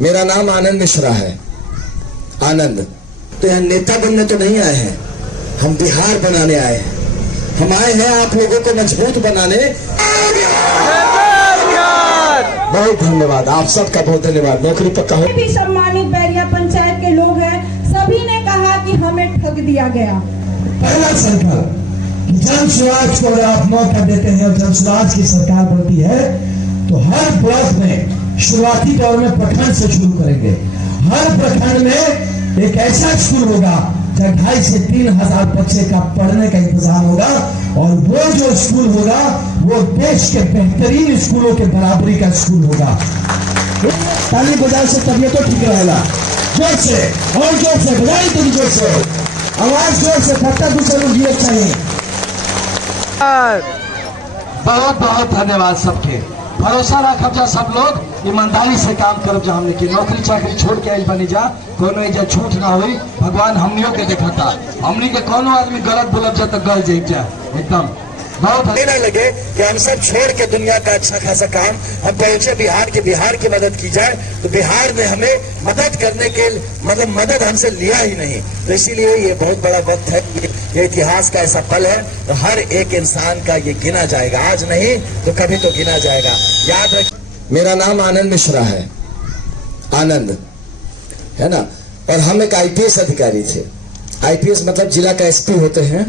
मेरा नाम आनंद मिश्रा है। आनंद। तो यहाँ नेता बनने तो नहीं आए हैं, हम बिहार बनाने आए हैं। हम आए हैं आप लोगों को मजबूत बनाने। बहुत धन्यवाद, आप सबका बहुत धन्यवाद। नौकरी पक्का हो। भी सम्मानित बैरिया पंचायत के लोग हैं, सभी ने कहा कि हमें ठग दिया गया। पहला संकल्प जन स्वराज को अगर आप मौका देते हैं और जन स्वराज की सरकार बनती है तो हर ब्लॉक में शुरुआती दौर में प्रखंड से शुरू करेंगे। हर प्रखंड में एक ऐसा स्कूल होगा जहाँ 2,500 से 3,000 बच्चे का पढ़ने का इंतजाम होगा और वो जो स्कूल होगा वो देश के बेहतरीन स्कूलों के बराबरी का स्कूल होगा। ताली बजाने से तबियत तो ठीक रहेगा। जोर से और जोर से बजाई, तुम जोर से आवाज जोर से, खट्टा दूसरे लोग ये चाहिए। बहुत बहुत धन्यवाद सबके। भरोसा रखब जा सब लोग ईमानदारी से काम करब जा। हमने की नौकरी चाकरी छोड़ के आइल बनी जा, कोनो एजा छूट ना हुई। भगवान हमनियों के देखता, हमनी के कोनो आदमी गलत बोलब जा तो गल जाइब जा एकदम। बहुत ना लगे कि हम सब छोड़ के दुनिया का अच्छा खासा काम हम पहुंचे बिहार की मदद की जाए, तो बिहार ने हमें मदद करने के मतलब मदद हमसे लिया ही नहीं। तो इसीलिए ये बहुत बड़ा वक्त है, ये इतिहास का ऐसा पल है। तो हर एक इंसान का ये गिना जाएगा, आज नहीं तो कभी तो गिना जाएगा। याद रख, मेरा नाम आनंद मिश्रा है। आनंद है ना। और हम एक IPS अधिकारी थे। IPS मतलब जिला का SP होते हैं,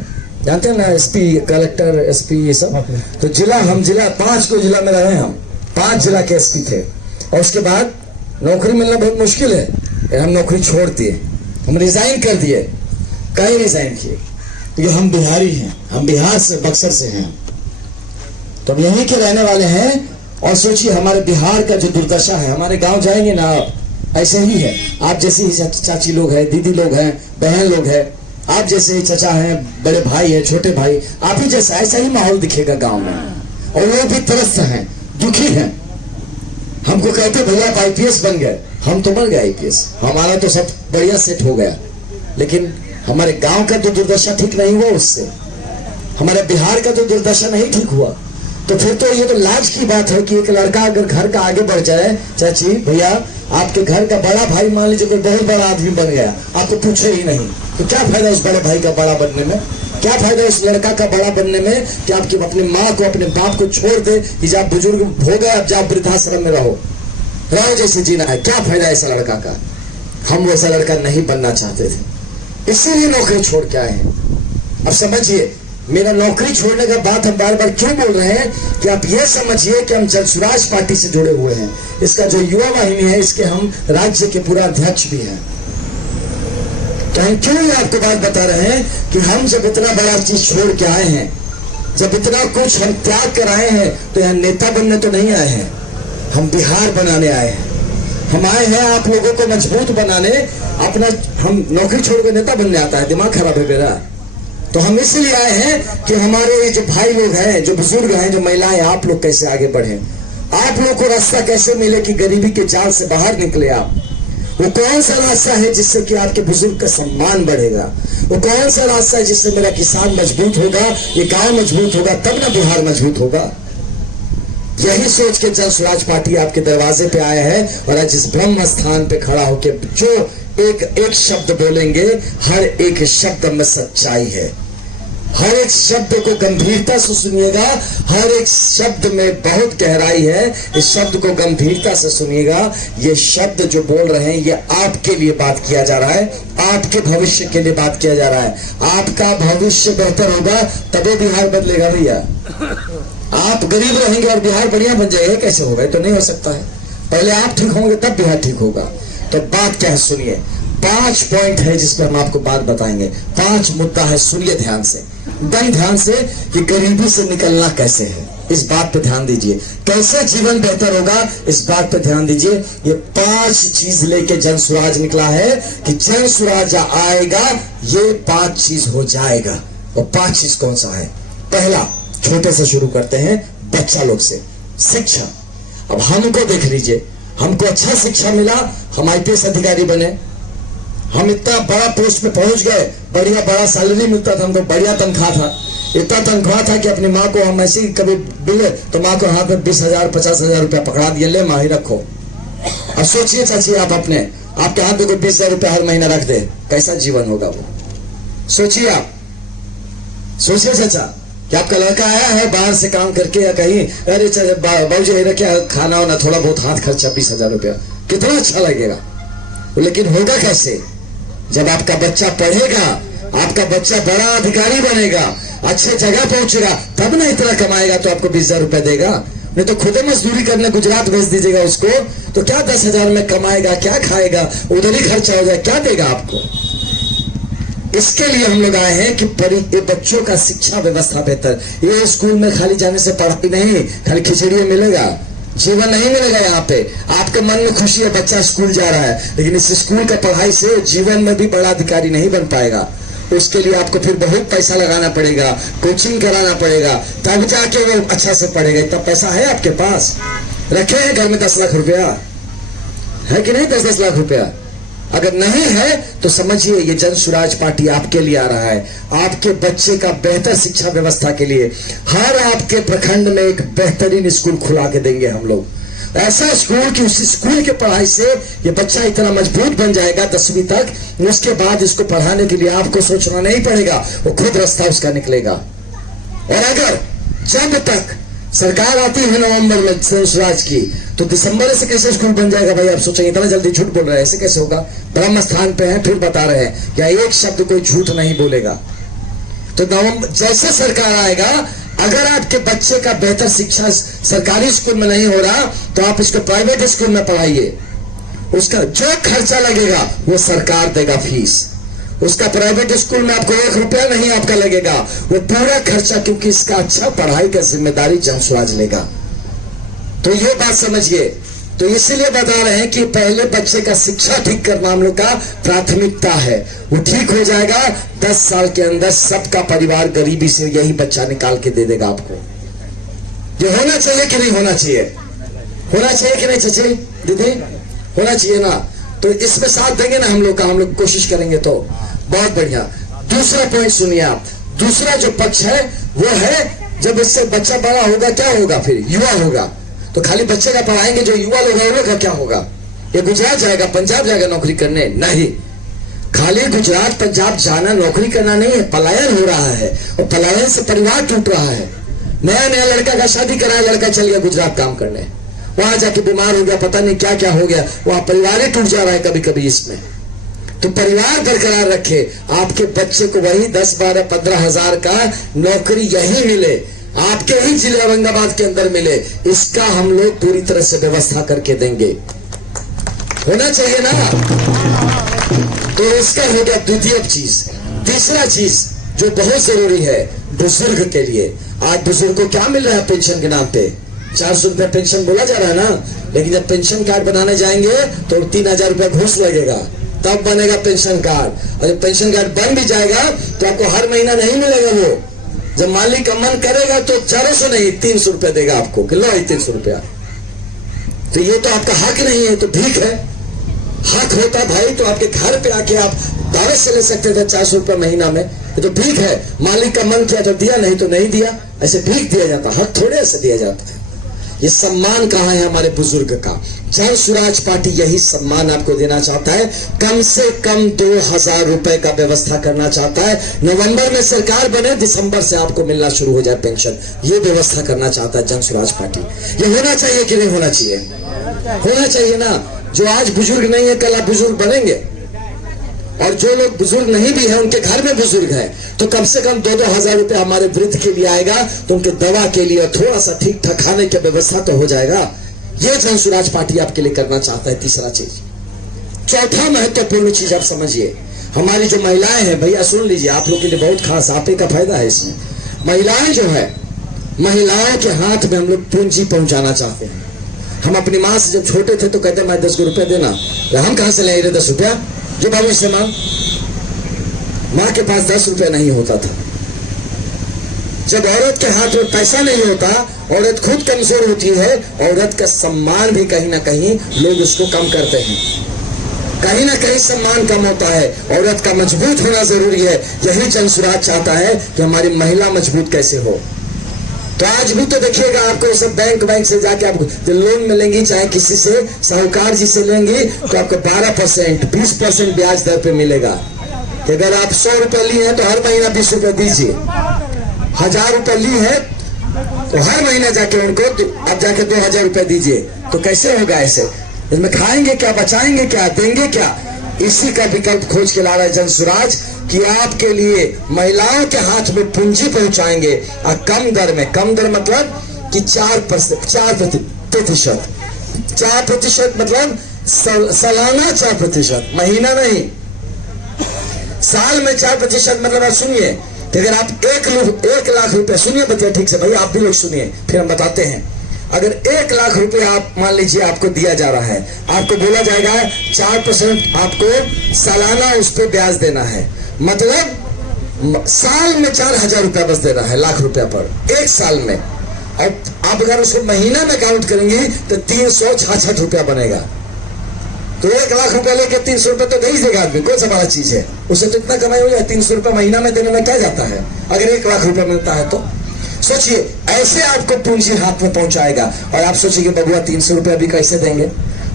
जानते हैं ना, SP कलेक्टर SP ये सब। तो हम जिला 5 को जिला में रहे, हम 5 जिला के SP थे। और उसके बाद नौकरी मिलना बहुत मुश्किल है, हम नौकरी छोड़ दिए, हम रिजाइन कर दिए। कहीं रिजाइन किए क्योंकि हम बिहारी हैं, हम बिहार से बक्सर से हैं, तो हम यहीं के रहने वाले हैं। और सोचिए हमारे बिहार का जो दुर्दशा है, हमारे गांव जाएंगे ना आप, ऐसे ही है। आप जैसे ही चाची लोग हैं, दीदी लोग हैं, बहन लोग हैं, आप जैसे ही चचा हैं, बड़े भाई हैं, छोटे भाई, आप ही जैसा ऐसा ही माहौल दिखेगा गांव में। और वो भी त्रस्त हैं, दुखी हैं। हमको कहते भैया आप IPS बन गए, हम तो बन गए IPS, हमारा तो सब बढ़िया सेट हो गया। लेकिन हमारे गांव का तो दुर्दशा ठीक नहीं हुआ, उससे हमारे बिहार का तो दुर्दशा नहीं ठीक हुआ। तो फिर तो ये तो लाज की बात है कि एक लड़का अगर घर का आगे बढ़ जाए, चाची भैया आपके घर का बड़ा भाई मान लीजिए कोई बहुत बड़ा आदमी बन गया, आपको पूछे ही नहीं, तो क्या फायदा उस बड़े भाई का बड़ा बनने में? क्या फायदा उस लड़का का बड़ा बनने में कि आपकी अपनी माँ को अपने बाप को छोड़ दे कि जब बुजुर्ग हो गए अब जाओ वृद्धाश्रम में रहो जैसे जीना है? क्या फायदा ऐसा लड़का का? हम वैसा लड़का नहीं बनना चाहते थे, इसीलिए नौकरी छोड़ के आए हैं। अब समझिए मेरा नौकरी छोड़ने का बात हम बार बार क्यों बोल रहे हैं कि आप ये समझिए कि हम जन स्वराज पार्टी से जुड़े हुए हैं। इसका जो युवा वाहिनी है, इसके हम राज्य के पूरा अध्यक्ष भी हैं। तो हम क्यों ये आपको बात बता रहे हैं कि हम जब इतना बड़ा चीज छोड़ के आए हैं, जब इतना कुछ हम त्याग कर आए हैं, तो यहाँ नेता बनने तो नहीं आए हैं, हम बिहार बनाने आए हैं। हम आए हैं आप लोगों को मजबूत बनाने। अपना हम नौकरी छोड़ के नेता बनने आता है, दिमाग खराब है मेरा। तो हम इसलिए आए हैं कि हमारे जो भाई लोग हैं, जो बुजुर्ग हैं, जो महिलाएं, आप लोग कैसे आगे बढ़े, आप लोग को रास्ता कैसे मिले कि गरीबी के जाल से बाहर निकले आप। वो कौन सा रास्ता है जिससे कि आपके बुजुर्ग का सम्मान बढ़ेगा? वो कौन सा रास्ता है जिससे मेरा किसान मजबूत होगा, ये गांव मजबूत होगा, तब ना बिहार मजबूत होगा। यही सोच के जन स्वराज पार्टी आपके दरवाजे पे आया है। और आज इस ब्रह्म स्थान पे खड़ा होकर जो एक शब्द बोलेंगे, हर एक शब्द में सच्चाई है। हर एक शब्द को गंभीरता से सुनिएगा, हर एक शब्द में बहुत गहराई है। इस शब्द को गंभीरता से सुनिएगा। ये शब्द जो बोल रहे हैं, ये आपके लिए बात किया जा रहा है, आपके भविष्य के लिए बात किया जा रहा है। आपका भविष्य बेहतर होगा तभी बिहार बदलेगा भैया। आप गरीब रहेंगे और बिहार बढ़िया बन जाएगा, कैसे होगा? तो नहीं हो सकता है। पहले आप ठीक होंगे तब बिहार ठीक होगा। तो बात क्या है सुनिए। 5 पॉइंट है जिस पर हम आपको बात बताएंगे। 5 मुद्दा है, सुनिए ध्यान से, एकदम ध्यान से, कि गरीबी से निकलना कैसे है, इस बात पे ध्यान दीजिए। कैसे जीवन बेहतर होगा, इस बात पे ध्यान दीजिए। ये 5 चीज लेके जन स्वराज निकला है कि जन स्वराज आएगा, ये 5 चीज हो जाएगा। और 5 चीज कौन सा है? पहला, छोटे से शुरू करते हैं, बच्चा लोग से, शिक्षा। अब हमको देख लीजिए, हमको अच्छा शिक्षा मिला, हम IPS अधिकारी बने, हम इतना बड़ा पोस्ट पे पहुंच गए, बढ़िया बड़ा सैलरी मिलता था, हमको बढ़िया तनख्वाह था। इतना तनख्वाह था कि अपनी माँ को हम ऐसे ही कभी मिले तो माँ को हाथ में 20,000 50,000 रुपया पकड़ा दिए, ले माँ ही रखो। अब सोचिए चाची, आप अपने आपके हाथ में 20,000 रुपया हर महीना रख दे, कैसा जीवन होगा वो? सोचिए आप, सोचिए चाचा कि आपका लड़का आया है बाहर से काम करके या कहीं, अरे बाबूजी क्या खाना वाना थोड़ा बहुत हाथ खर्चा 20,000 रुपया, कितना अच्छा लगेगा। लेकिन होगा कैसे? जब आपका बच्चा पढ़ेगा, आपका बच्चा बड़ा अधिकारी बनेगा, अच्छे जगह पहुंचेगा, तब ना इतना कमाएगा तो आपको 20,000 रुपया देगा। नहीं तो खुद मजदूरी करने गुजरात भेज दीजिएगा उसको, तो क्या 10,000 में कमाएगा, क्या खाएगा, उधर ही खर्चा हो जाए, क्या देगा आपको? इसके लिए हम लोग आए हैं कि ये बच्चों का शिक्षा व्यवस्था बेहतर। ये स्कूल में खाली जाने से पढ़ाई नहीं, खाली खिचड़ी मिलेगा, जीवन नहीं मिलेगा। यहाँ पे आपके मन में खुशी है बच्चा स्कूल जा रहा है, लेकिन इस स्कूल का पढ़ाई से जीवन में भी बड़ा अधिकारी नहीं बन पाएगा। उसके लिए आपको फिर बहुत पैसा लगाना पड़ेगा, कोचिंग कराना पड़ेगा, तब जाके वो अच्छा से पढ़ेगा। इतना पैसा है आपके पास? रखे हैं घर में 10 लाख रुपया है कि नहीं? 10-10 लाख रुपया अगर नहीं है तो समझिए ये जन स्वराज पार्टी आपके लिए आ रहा है, आपके बच्चे का बेहतर शिक्षा व्यवस्था के लिए। हर आपके प्रखंड में एक बेहतरीन स्कूल खुला के देंगे हम लोग, ऐसा स्कूल कि उस स्कूल के पढ़ाई से ये बच्चा इतना मजबूत बन जाएगा 10वीं तक, उसके बाद इसको पढ़ाने के लिए आपको सोचना नहीं पड़ेगा, वो खुद रास्ता उसका निकलेगा। और अगर जब तक सरकार आती है नवंबर में स्वराज की, तो दिसंबर से कैसे स्कूल बन जाएगा भाई? आप सोचेंगे इतना जल्दी झूठ बोल रहे हैं, ऐसे कैसे होगा? ब्रह्म स्थान पे हैं, फिर बता रहे हैं या एक शब्द कोई झूठ नहीं बोलेगा। तो नवंबर जैसे सरकार आएगा, अगर आपके बच्चे का बेहतर शिक्षा सरकारी स्कूल में नहीं हो रहा तो आप इसको प्राइवेट स्कूल में पढ़ाइए, उसका जो खर्चा लगेगा वो सरकार देगा फीस। उसका प्राइवेट स्कूल में आपको 1 रुपया नहीं आपका लगेगा, वो पूरा खर्चा, क्योंकि इसका अच्छा पढ़ाई का जिम्मेदारी जन स्वराज लेगा। तो ये बात समझिए। तो इसीलिए बता रहे हैं कि पहले बच्चे का शिक्षा ठीक करना हम लोग का प्राथमिकता है। वो ठीक हो जाएगा 10 साल के अंदर सबका परिवार गरीबी से यही बच्चा निकाल के दे देगा आपको। ये होना चाहिए कि नहीं होना चाहिए? होना चाहिए कि नहीं चाची दीदी? होना चाहिए ना? तो इसमें साथ देंगे ना हम लोग का, हम लोग कोशिश करेंगे तो बहुत बढ़िया। दूसरा पॉइंट सुनिए आप, दूसरा जो पक्ष है वो है जब इससे बच्चा बड़ा होगा क्या होगा? फिर युवा होगा। तो खाली बच्चे का पढ़ाएंगे, जो युवा लोग हैं उनका क्या होगा? ये गुजरात जाएगा, पंजाब जाएगा नौकरी करने? नहीं, खाली गुजरात पंजाब जाना नौकरी करना नहीं है, पलायन हो रहा है और पलायन से परिवार टूट रहा है। नया नया लड़का का शादी कराया, लड़का चल गया गुजरात काम करने, वहां जाके बीमार हो गया, पता नहीं क्या क्या हो गया, वहां परिवार ही टूट जा रहा है कभी कभी इसमें। तो परिवार बरकरार रखे, आपके बच्चे को वही 10, 12, 15 हजार का नौकरी यही मिले, आपके ही जिले औरंगाबाद के अंदर मिले, इसका हम लोग पूरी तरह से व्यवस्था करके देंगे। होना चाहिए ना? तो इसका हो गया द्वितीय चीज। तीसरा चीज जो बहुत जरूरी है बुजुर्ग के लिए, आज बुजुर्ग को क्या मिल रहा है पेंशन के नाम पे? 400 रुपया पेंशन बोला जा रहा है ना, लेकिन जब पेंशन कार्ड बनाने जाएंगे तो 3,000 रुपया घूस लगेगा, तब बनेगा पेंशन कार्ड। और जब पेंशन कार्ड बन भी जाएगा तो आपको हर महीना नहीं मिलेगा वो। जब मालिक का मन करेगा तो 400 नहीं 300 रुपया देगा आपको, किलो ही 300 रुपया। तो ये तो आपका हक नहीं है, तो भीख है। हक होता भाई तो आपके घर पे आके आप 12 से ले सकते थे 400 रुपया महीना में। ये तो भीख है, मालिक का मन किया तो दिया, नहीं तो नहीं दिया, ऐसे भीख दिया जाता, हक थोड़े ऐसे दिया जाता है। ये सम्मान कहाँ है हमारे बुजुर्ग का? जन स्वराज पार्टी यही सम्मान आपको देना चाहता है। कम से कम 2,000 रुपए का व्यवस्था करना चाहता है। नवंबर में सरकार बने, दिसंबर से आपको मिलना शुरू हो जाए पेंशन, ये व्यवस्था करना चाहता है जन स्वराज पार्टी। ये होना चाहिए कि नहीं होना चाहिए? होना चाहिए ना। जो आज बुजुर्ग नहीं है कल आप बुजुर्ग बनेंगे, और जो लोग बुजुर्ग नहीं भी है उनके घर में बुजुर्ग है, तो कम से कम 2-2 हजार रुपए हमारे वृद्ध के लिए आएगा, तो उनके दवा के लिए थोड़ा सा ठीक ठाक खाने की व्यवस्था तो हो जाएगा। ये जन स्वराज पार्टी आपके लिए करना चाहता है। तीसरा चीज। चौथा महत्वपूर्ण चीज आप समझिए, हमारी जो महिलाएं हैं, भैया सुन लीजिए, आप लोग के लिए बहुत खास आप ही का फायदा है इसमें। महिलाएं जो है, महिलाओं के हाथ में हम लोग पूंजी पहुंचाना चाहते हैं। हम अपनी माँ से जब छोटे थे तो कहते मैं 10 रुपए देना, हम कहां से ले 10 रुपया? जो बाबू से मांग। माँ के पास 10 रुपया नहीं होता था। जब औरत के हाथ में पैसा नहीं होता, औरत खुद कमजोर होती है, औरत का सम्मान भी कहीं ना कहीं लोग उसको कम करते हैं, कहीं ना कहीं सम्मान कम होता है। औरत का मजबूत होना जरूरी है। यही जन स्वराज चाहता है कि हमारी महिला मजबूत कैसे हो। तो आज भी तो देखिएगा, आपको सब बैंक से जाके आप लोन मिलेंगी, चाहे किसी से साहूकार जी से लेंगी, तो आपको 12%, 20% ब्याज दर पे मिलेगा। कि अगर आप 100 रुपए लिए हैं तो हर महीना 20 रुपए दीजिए, 1000 रुपए ली है तो हर महीना जाके उनको आप जाके 2000 रुपए दीजिए। तो कैसे होगा ऐसे? इसमें खाएंगे क्या, बचाएंगे क्या, देंगे क्या? इसी का विकल्प खोज के ला रहा है जन स्वराज कि आपके लिए महिलाओं के हाथ में पूंजी पहुंचाएंगे और कम दर में। कम दर मतलब कि 4% मतलब सालाना 4%, महीना नहीं, साल में 4%। मतलब आप सुनिए कि अगर आप 1 लाख रुपए, सुनिए बच्चे ठीक से भाई, आप भी लोग सुनिए फिर हम बताते हैं। अगर 1 लाख रुपए आप मान लीजिए आपको दिया जा रहा है, आपको बोला जाएगा 4% आपको सालाना उस पर ब्याज देना है, मतलब साल में 4000 रुपया बस देना है लाख रुपया पर, 1 साल में। और आप अगर उसको महीना में काउंट करेंगे तो 366 रुपया बनेगा। तो 1 लाख रुपया लेके 300 रुपये तो नहीं देगा आदमी, कौन सा बड़ा चीज है? उससे तो इतना कमाई हो जाए, 300 रुपया महीना में देने में क्या जाता है अगर 1 लाख रुपया मिलता है तो? सोचिए, ऐसे आपको पूंजी हाथ में पहुंचाएगा। और आप सोचिए बबुआ 300 रुपया भी कैसे देंगे?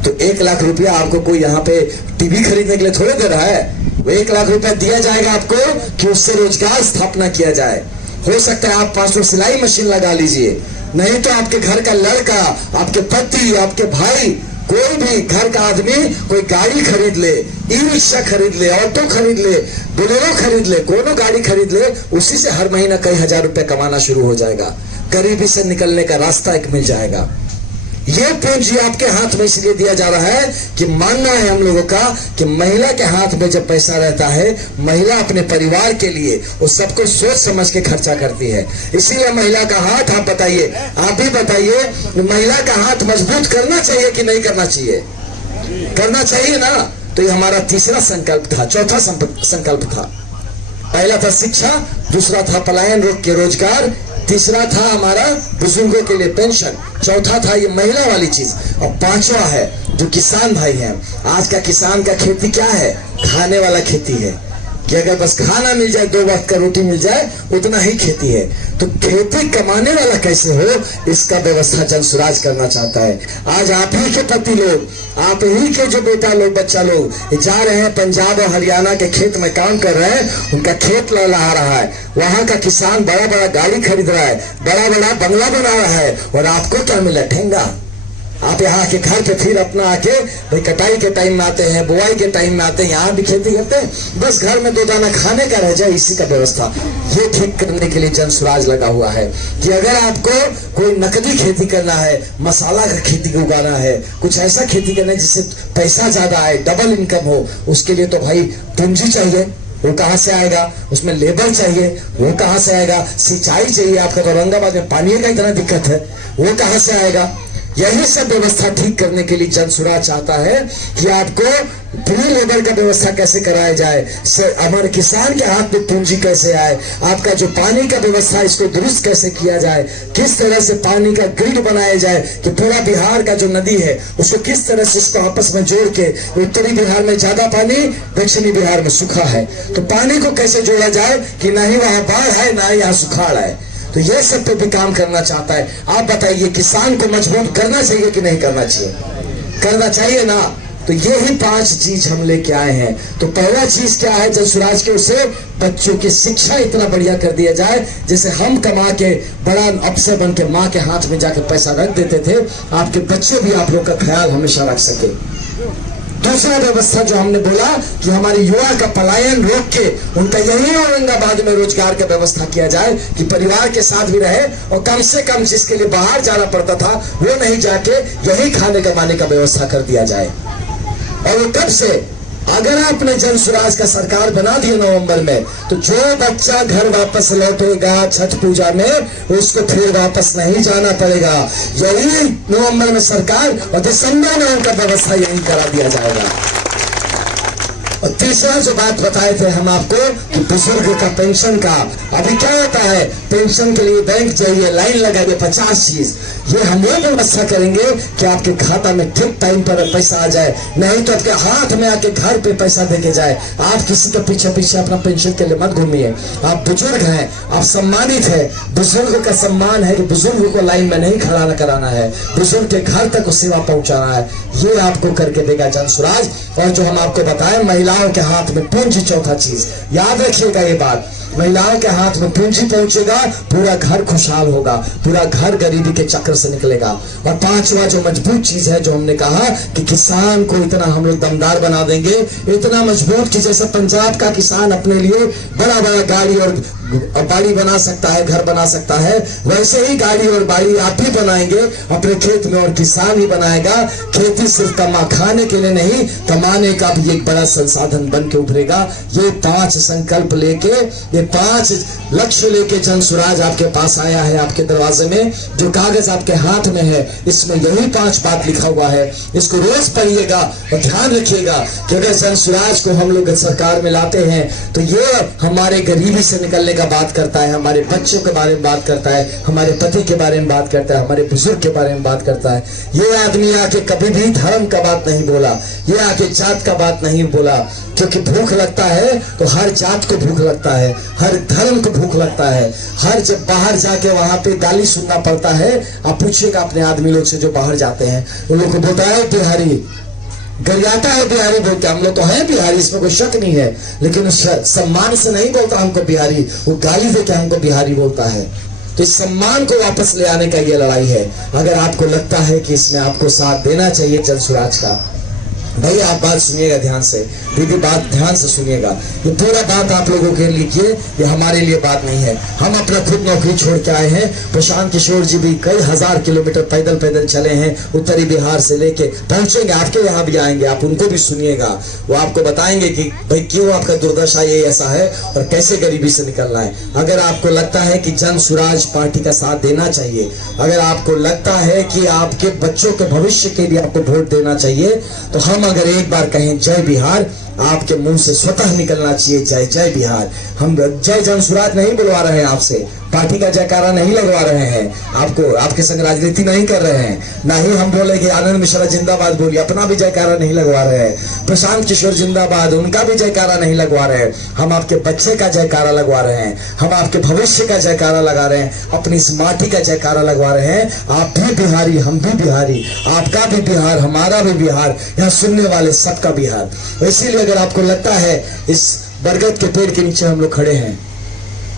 तो 1 लाख रुपया आपको कोई यहाँ पे टीवी खरीदने के लिए थोड़े दे रहा है, वो 1 लाख रुपया दिया जाएगा आपको कि उससे रोजगार स्थापना किया जाए। हो सकता है आप 500 सिलाई मशीन लगा लीजिए, नहीं तो आपके घर का लड़का, आपके पति, आपके भाई, कोई भी घर का आदमी कोई गाड़ी खरीद ले, ई-रिक्शा खरीद ले, ऑटो खरीद ले, बोलेरो खरीद ले, कोनो गाड़ी खरीद ले, उसी से हर महीना कई हजार रुपए कमाना शुरू हो जाएगा। गरीबी से निकलने का रास्ता एक मिल जाएगा। यह पूंजी आपके हाथ में इसलिए दिया जा रहा है कि मानना है हम लोगों का कि महिला के हाथ में जब पैसा रहता है, महिला अपने परिवार के लिए वो सबको सोच समझ के खर्चा करती है। इसीलिए महिला का हाथ, आप बताइए, आप भी बताइए, महिला का हाथ मजबूत करना चाहिए कि नहीं करना चाहिए? करना चाहिए ना। तो ये हमारा तीसरा संकल्प था। चौथा संकल्प था, पहला था शिक्षा, दूसरा था पलायन रोक के रोजगार, तीसरा था हमारा बुजुर्गों के लिए पेंशन, चौथा था ये महिला वाली चीज, और पांचवा है जो किसान भाई हैं। आज का किसान का खेती क्या है? खाने वाला खेती है कि अगर बस खाना मिल जाए, 2 वक्त का रोटी मिल जाए, उतना ही खेती है। तो खेती कमाने वाला कैसे हो, इसका व्यवस्था जन स्वराज करना चाहता है। आज आप ही के पति लोग, आप ही के जो बेटा लोग, बच्चा लोग जा रहे हैं पंजाब और हरियाणा के खेत में काम कर रहे हैं, उनका खेत लहलहा रहा है, वहां का किसान बड़ा बड़ा गाड़ी खरीद रहा है, बड़ा बड़ा बंगला बना रहा है, और आपको क्या मिला? ठेंगा। आप यहाँ के घर पे फिर अपना आके भाई कटाई के टाइम में आते हैं, बुआई के टाइम में आते हैं, यहाँ भी खेती करते हैं, बस घर में 2 दाना खाने का रह जाए, इसी का व्यवस्था। ये ठीक करने के लिए जन स्वराज लगा हुआ है कि अगर आपको कोई नकदी खेती करना है, मसाला का खेती उगाना है, कुछ ऐसा खेती करना है जिससे पैसा ज्यादा आए, डबल इनकम हो, उसके लिए तो भाई पूंजी चाहिए। वो कहाँ से आएगा? उसमें लेबर चाहिए, वो कहाँ से आएगा? सिंचाई चाहिए। आपका तो औरंगाबाद में पानी का इतना दिक्कत है, वो कहाँ से आएगा? यही सब व्यवस्था ठीक करने के लिए जन स्वराज चाहता है कि आपको फ्री लेबर का व्यवस्था कैसे कराया जाए, हमारे किसान के हाथ में पूंजी कैसे आए, आपका जो पानी का व्यवस्था इसको दुरुस्त कैसे किया जाए, किस तरह से पानी का ग्रिड बनाया जाए कि पूरा बिहार का जो नदी है उसको किस तरह से इसको आपस में जोड़ के, उत्तरी बिहार में ज्यादा पानी, दक्षिणी बिहार में सूखा है, तो पानी को कैसे जोड़ा जाए कि ना ही वहां बाढ़ है ना ही यहाँ सुखाड़ है। तो ये सब पे भी काम करना चाहता है। आप बताइए, किसान को मजबूत करना चाहिए कि नहीं करना चाहिए? करना चाहिए ना। तो ये ही 5 चीज हम लेके आए हैं। तो पहला चीज क्या है जन स्वराज के, उसे बच्चों की शिक्षा इतना बढ़िया कर दिया जाए, जैसे हम कमा के बड़ा अफसर बन के माँ के हाथ में जाकर पैसा रख देते थे, आपके बच्चे भी आप लोग का ख्याल हमेशा रख सके। दूसरा व्यवस्था जो हमने बोला कि हमारे युवा का पलायन रोक के उनका यही औरंगाबाद में रोजगार का व्यवस्था किया जाए कि परिवार के साथ भी रहे, और कम से कम जिसके लिए बाहर जाना पड़ता था वो नहीं जाके यही खाने कमाने का व्यवस्था कर दिया जाए। और वो कब से? अगर आपने जन स्वराज का सरकार बना दिया नवंबर में, तो जो बच्चा घर वापस लौटेगा छठ पूजा में, उसको फिर वापस नहीं जाना पड़ेगा। यही नवंबर में सरकार, और दिसंबर में उनका व्यवस्था यही करा दिया जाएगा। और तीसरा जो बात बताए थे हम आपको कि बुजुर्ग का पेंशन का, अभी क्या होता है, पेंशन के लिए बैंक जाइए, लाइन लगाइए, 50 चीज। ये हम लोग व्यवस्था करेंगे कि आपके खाता में ठीक टाइम पर पैसा आ जाए, नहीं तो आपके हाथ में आके घर पे पैसा देके जाए। आप किसी के पीछे पीछे अपना पेंशन के लिए मत घूमिए। आप बुजुर्ग हैं, आप सम्मानित है। बुजुर्ग का सम्मान है कि बुजुर्ग को लाइन में नहीं खड़ा कराना है, बुजुर्ग के घर तक सेवा पहुंचाना है। ये आपको करके देगा जनसुराज। और जो हम आपको बताएं, महिलाओं के हाथ में पूंजी, चौथा चीज याद रखिएगा ये बात, महिलाओं के हाथ में पूंजी पहुंचेगा, पूरा घर खुशहाल होगा, पूरा घर गरीबी के चक्र से निकलेगा। और पांचवा जो मजबूत चीज है, जो हमने कहा कि किसान को इतना हम लोग दमदार बना देंगे, इतना मजबूत कि जैसे पंजाब का किसान अपने लिए बड़ा बड़ा गाड़ी और बाड़ी बना सकता है, घर बना सकता है, वैसे ही गाड़ी और बाड़ी आप ही बनाएंगे अपने खेत में, और किसान ही बनाएगा। खेती सिर्फ कमा खाने के लिए नहीं, कमाने का भी एक बड़ा संसाधन बन के उभरेगा। ये 5 संकल्प लेके, ये 5 लक्ष्य लेके जनसुराज आपके पास आया है, आपके दरवाजे में। जो कागज आपके हाथ में है, इसमें यही 5 बात लिखा हुआ है। इसको रोज पढ़िएगा और ध्यान रखिएगा कि अगर जनसुराज को हम लोग सरकार में लाते हैं तो ये हमारे गरीबी से निकलने का बात करता है, हमारे बच्चों के बारे में बात करता है, हमारे पति के बारे में बात करता है, हमारे बुजुर्ग के बारे में बात करता है। ये आदमी आके कभी भी धर्म का बात नहीं बोला, ये आके जात का बात नहीं बोला, क्योंकि भूख लगता है तो हर जात को भूख लगता है, हर धर्म को भूख लगता है। हर जब बाहर जाके वहां पे गाली सुनना पड़ता है, आप पूछिएगा अपने आदमी लोग से जो बाहर जाते हैं, उन लोग को बोलता है बिहारी, गरियाता है बिहारी बोलते। हम लोग तो हैं बिहारी, इसमें कोई शक नहीं है, लेकिन उस सम्मान से नहीं बोलता हमको बिहारी, वो गाली देके हमको बिहारी बोलता है। तो इस सम्मान को वापस ले आने का ये लड़ाई है। अगर आपको लगता है कि इसमें आपको साथ देना चाहिए जनसुराज का, भाई आप बात सुनिएगा ध्यान से, दीदी बात ध्यान से सुनिएगा। ये पूरा बात आप लोगों के लिए, ये हमारे लिए बात नहीं है। हम अपना खुद नौकरी छोड़ के आए हैं। प्रशांत किशोर जी भी कई हजार किलोमीटर पैदल चले हैं, उत्तरी बिहार से लेके पहुंचेंगे, आपके यहाँ भी आएंगे, आप उनको भी सुनिएगा। वो आपको बताएंगे कि भाई क्यों आपका दुर्दशा ये ऐसा है और कैसे गरीबी से निकलना है। अगर आपको लगता है कि जनसुराज पार्टी का साथ देना चाहिए, अगर आपको लगता है कि आपके बच्चों के भविष्य के लिए आपको वोट देना चाहिए, तो हम अगर एक बार कहें जय बिहार, आपके मुंह से स्वतः निकलना चाहिए जय जय बिहार। हम जय जनसुराज नहीं बुलवा रहे हैं आपसे, पार्टी का जयकारा नहीं लगवा रहे हैं, आपको आपके संग राजनीति नहीं कर रहे हैं, ना ही हम बोले कि आनंद मिश्रा जिंदाबाद बोलिए, अपना भी जयकारा नहीं लगवा रहे हैं। प्रशांत किशोर जिंदाबाद, उनका भी जयकारा नहीं लगवा रहे हैं। हम आपके बच्चे का जयकारा लगवा रहे हैं, हम आपके भविष्य का जयकारा लगा रहे हैं, अपनी इस माटी का जयकारा लगवा रहे हैं। आप भी बिहारी, हम भी बिहारी, आपका भी बिहार, हमारा भी बिहार, यहाँ सुनने वाले सबका बिहार। इसीलिए अगर आपको लगता है इस बरगद के पेड़ के नीचे हम लोग खड़े हैं,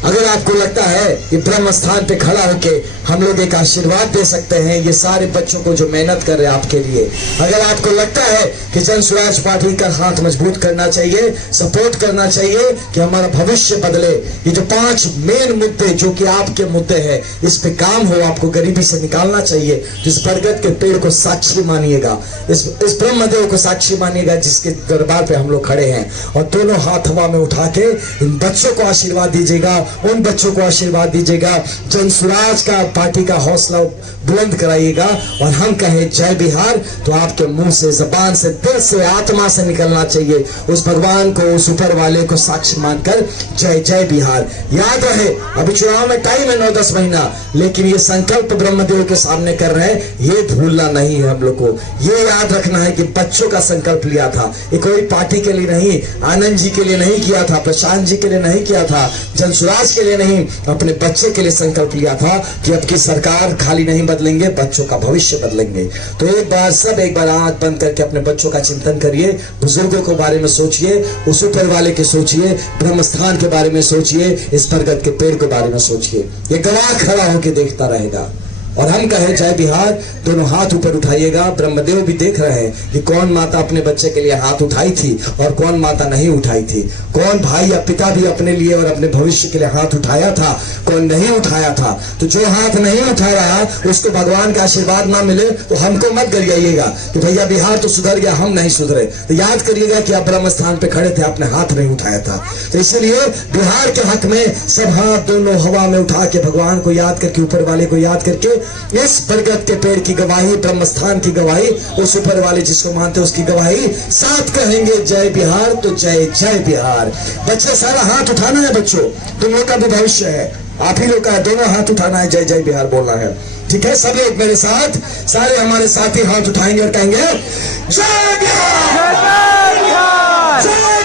अगर आपको लगता है कि ब्रह्म स्थान पे खड़ा होके हम लोग एक आशीर्वाद दे सकते हैं ये सारे बच्चों को जो मेहनत कर रहे हैं आपके लिए, अगर आपको लगता है कि जनसुराज पार्टी का हाथ मजबूत करना चाहिए, सपोर्ट करना चाहिए कि हमारा भविष्य बदले, ये जो 5 मेन मुद्दे जो कि आपके मुद्दे हैं, इस पे काम हो, आपको गरीबी से निकालना चाहिए, जिस बरगद के पेड़ को साक्षी मानिएगा, इस ब्रह्मदेव को साक्षी मानिएगा जिसके दरबार पे हम लोग खड़े हैं, और दोनों हाथ हवा में उठा के इन बच्चों को आशीर्वाद दीजिएगा, उन बच्चों को आशीर्वाद दीजिएगा, जनसुराज का पार्टी का हौसला बुलंद कराइएगा। और हम कहें जय बिहार तो आपके मुंह से, जबान से, दिल से, आत्मा से निकलना चाहिए उस भगवान को, उस ऊपर वाले को साक्षी मानकर जय जय बिहार। याद रहे अभी चुनाव में टाइम है 9-10 महीना, लेकिन ये संकल्प ब्रह्मदेव के सामने कर रहे हैं, ये भूलना नहीं है हम लोग को। ये याद रखना है कि बच्चों का संकल्प लिया था, ये कोई पार्टी के लिए नहीं, आनंद जी के लिए नहीं किया था, प्रशांत जी के लिए नहीं किया था, जनसुराज के लिए नहीं, अपने बच्चे के लिए संकल्प लिया था कि अब की सरकार खाली नहीं बदलेंगे, बच्चों का भविष्य बदलेंगे। तो एक बार आंख बंद करके अपने बच्चों का चिंतन करिए, बुजुर्गों के बारे में सोचिए, उस ऊपर वाले के सोचिए, ब्रह्मस्थान के बारे में सोचिए, इस बरगद के पेड़ के बारे में सोचिए। ये गवाह खड़ा होकर देखता रहेगा। और हम कहे जय बिहार, दोनों हाथ ऊपर उठाइएगा। ब्रह्मदेव भी देख रहे हैं कि कौन माता अपने बच्चे के लिए हाथ उठाई थी और कौन माता नहीं उठाई थी, कौन भाई या पिता भी अपने लिए और अपने भविष्य के लिए हाथ उठाया था, कौन नहीं उठाया था। तो जो हाथ नहीं उठा रहा उसको भगवान का आशीर्वाद ना मिले तो हमको मत गरियाइएगा कि भैया बिहार तो सुधर गया, हम नहीं सुधरे। तो याद करिएगा कि आप ब्रह्म स्थान पे खड़े थे, आपने हाथ नहीं उठाया था। तो इसीलिए बिहार के हक में सब हाथ दोनों हवा में उठा के भगवान को याद करके, ऊपर वाले को याद करके, इस बरगद के पेड़ की गवाही, ब्रह्मस्थान की गवाही, उस ऊपर वाले जिसको मानते हैं उसकी गवाही, साथ कहेंगे जय बिहार तो जय जय बिहार। बच्चे सारा हाथ उठाना है, बच्चों तुम लोग का भी भविष्य है, आप ही लोग का दोनों हाथ उठाना है, जय जय बिहार बोलना है। ठीक है, सब लोग मेरे साथ, सारे हमारे साथी हाथ उठाएंगे और कहेंगे जय बिहार, जय बिहार, जय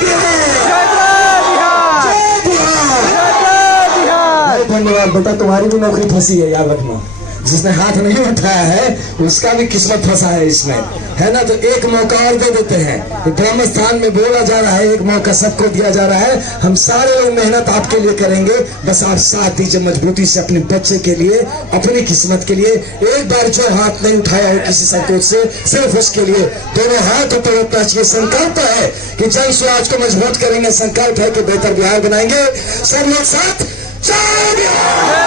बिहार। धन्यवाद बेटा, तुम्हारी भी नौकरी फंसी है, याद रखना। जिसने हाथ नहीं उठाया है उसका भी किस्मत फंसा है इसमें, है ना। तो एक मौका और दे देते हैं। ब्रह्म स्थान में बोला जा रहा है एक मौका सबको दिया जा रहा है। हम सारे लोग मेहनत आपके लिए करेंगे, बस आप साथ दीजिए मजबूती से अपने बच्चे के लिए, अपनी किस्मत के लिए। एक बार जो हाथ नहीं उठाया है किसी संकोच से, सिर्फ उसके लिए दोनों हाथ ऊपर उठना चाहिए। संकल्प है कि जन स्वराज को मजबूत करेंगे, संकल्प है कि बेहतर बिहार बनाएंगे। सब लोग साथ, जय बिहार।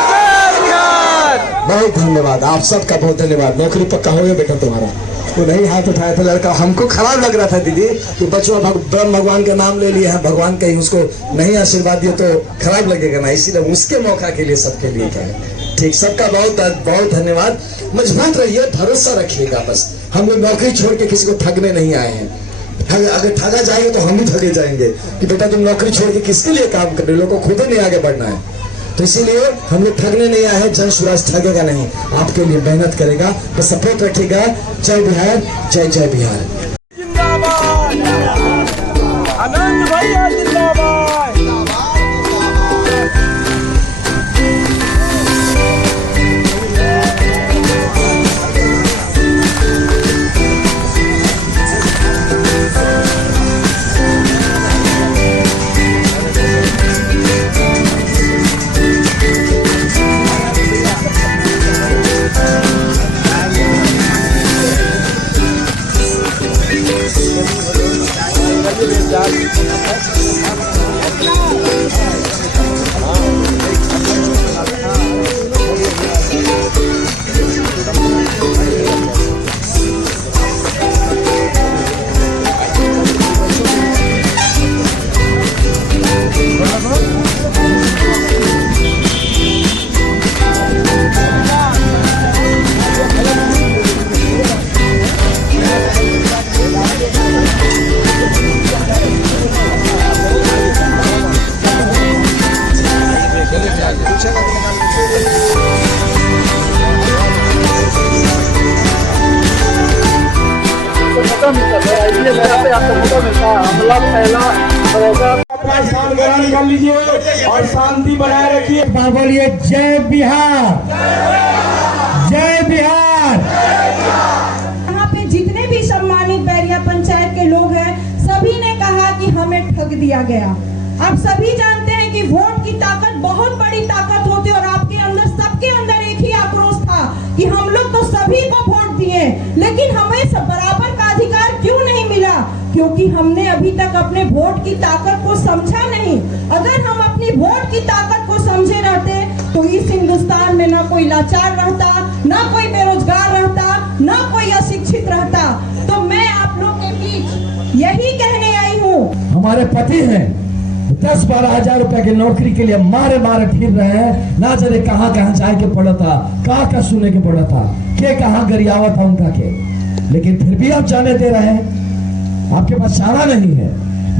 बहुत धन्यवाद, आप सबका बहुत धन्यवाद। नौकरी पक्का हो गया बेटा तुम्हारा। तो नहीं हाथ उठाया था लड़का, हमको खराब लग रहा था दीदी कि बच्चों ब्रह्म भगवान का नाम ले लिया है, भगवान कहीं उसको नहीं आशीर्वाद दिए तो खराब लगेगा ना, इसीलिए उसके मौका के लिए सबके लिए कहें। ठीक, सबका बहुत बहुत धन्यवाद। मजबूत रहिए, भरोसा रखिएगा। बस हम लोग नौकरी छोड़ के किसी को ठगने नहीं आए हैं। अगर ठगा जाएंगे तो हम भी ठगे जाएंगे कि बेटा तुम नौकरी छोड़ के किसके लिए काम कर रहे हो, लोगों को खुद ही नहीं आगे बढ़ना है। तो इसीलिए हम लोग ठगने नहीं आए हैं। जन स्वराज ठगेगा नहीं, आपके लिए मेहनत करेगा, तो सपोर्ट रखिएगा। जय बिहार, जय जय बिहार। जिंदाबाद, आनंद भैया जिंदाबाद। स्थान ग्रहण कर लीजिए और शांति बनाए रखिए। बोलिए जय बिहार, जय बिहार। यहाँ पे जितने भी सम्मानित बैरिया पंचायत के लोग हैं, सभी ने कहा कि हमें ठग दिया गया। आप सभी जानते हैं कि वोट की ताकत बहुत बड़ी ताकत होती है और आपके अंदर, सबके अंदर एक ही आक्रोश था कि हम लोग तो सभी को वोट दिए, लेकिन हमें सब बराबर का अधिकार क्यों नहीं मिला? क्योंकि हमने अभी तक अपने वोट की ताकत को समझा नहीं। अगर हम अपनी वोट की ताकत को समझे रहते तो इस हिंदुस्तान में ना कोई लाचार रहता, ना कोई बेरोजगार रहता, ना कोई अशिक्षित रहता। तो मैं आप लोग के बीच यही कहने आई हूँ। हमारे पति हैं 10-12 हजार रुपए की नौकरी के लिए मारे मारे फिर रहे हैं, ना जाने कहाँ कहाँ जाए के पड़ा था, कहाँ सुनने के पड़ा था, के कहाँ गरियावा था उनका के, लेकिन फिर भी आप जाने दे रहे हैं। आपके पास चारा नहीं है,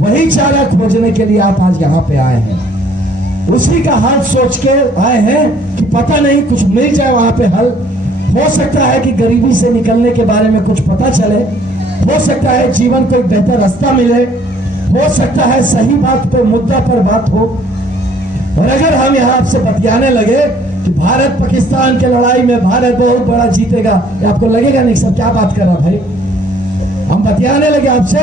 वही चारा खोजने के लिए आप आज यहाँ पे आए हैं। उसी का हाल सोच के आए हैं कि पता नहीं कुछ मिल जाए वहां पे हल। हो सकता है कि गरीबी से निकलने के बारे में कुछ पता चले, हो सकता है जीवन को एक बेहतर रास्ता मिले, हो सकता है सही बात पे, मुद्दा पर बात हो। और अगर हम यहाँ आपसे बतियाने लगे कि भारत पाकिस्तान के लड़ाई में भारत बहुत बड़ा जीतेगा, आपको लगेगा नहीं सब क्या बात कर रहा भाई। हम बतियाने लगे आपसे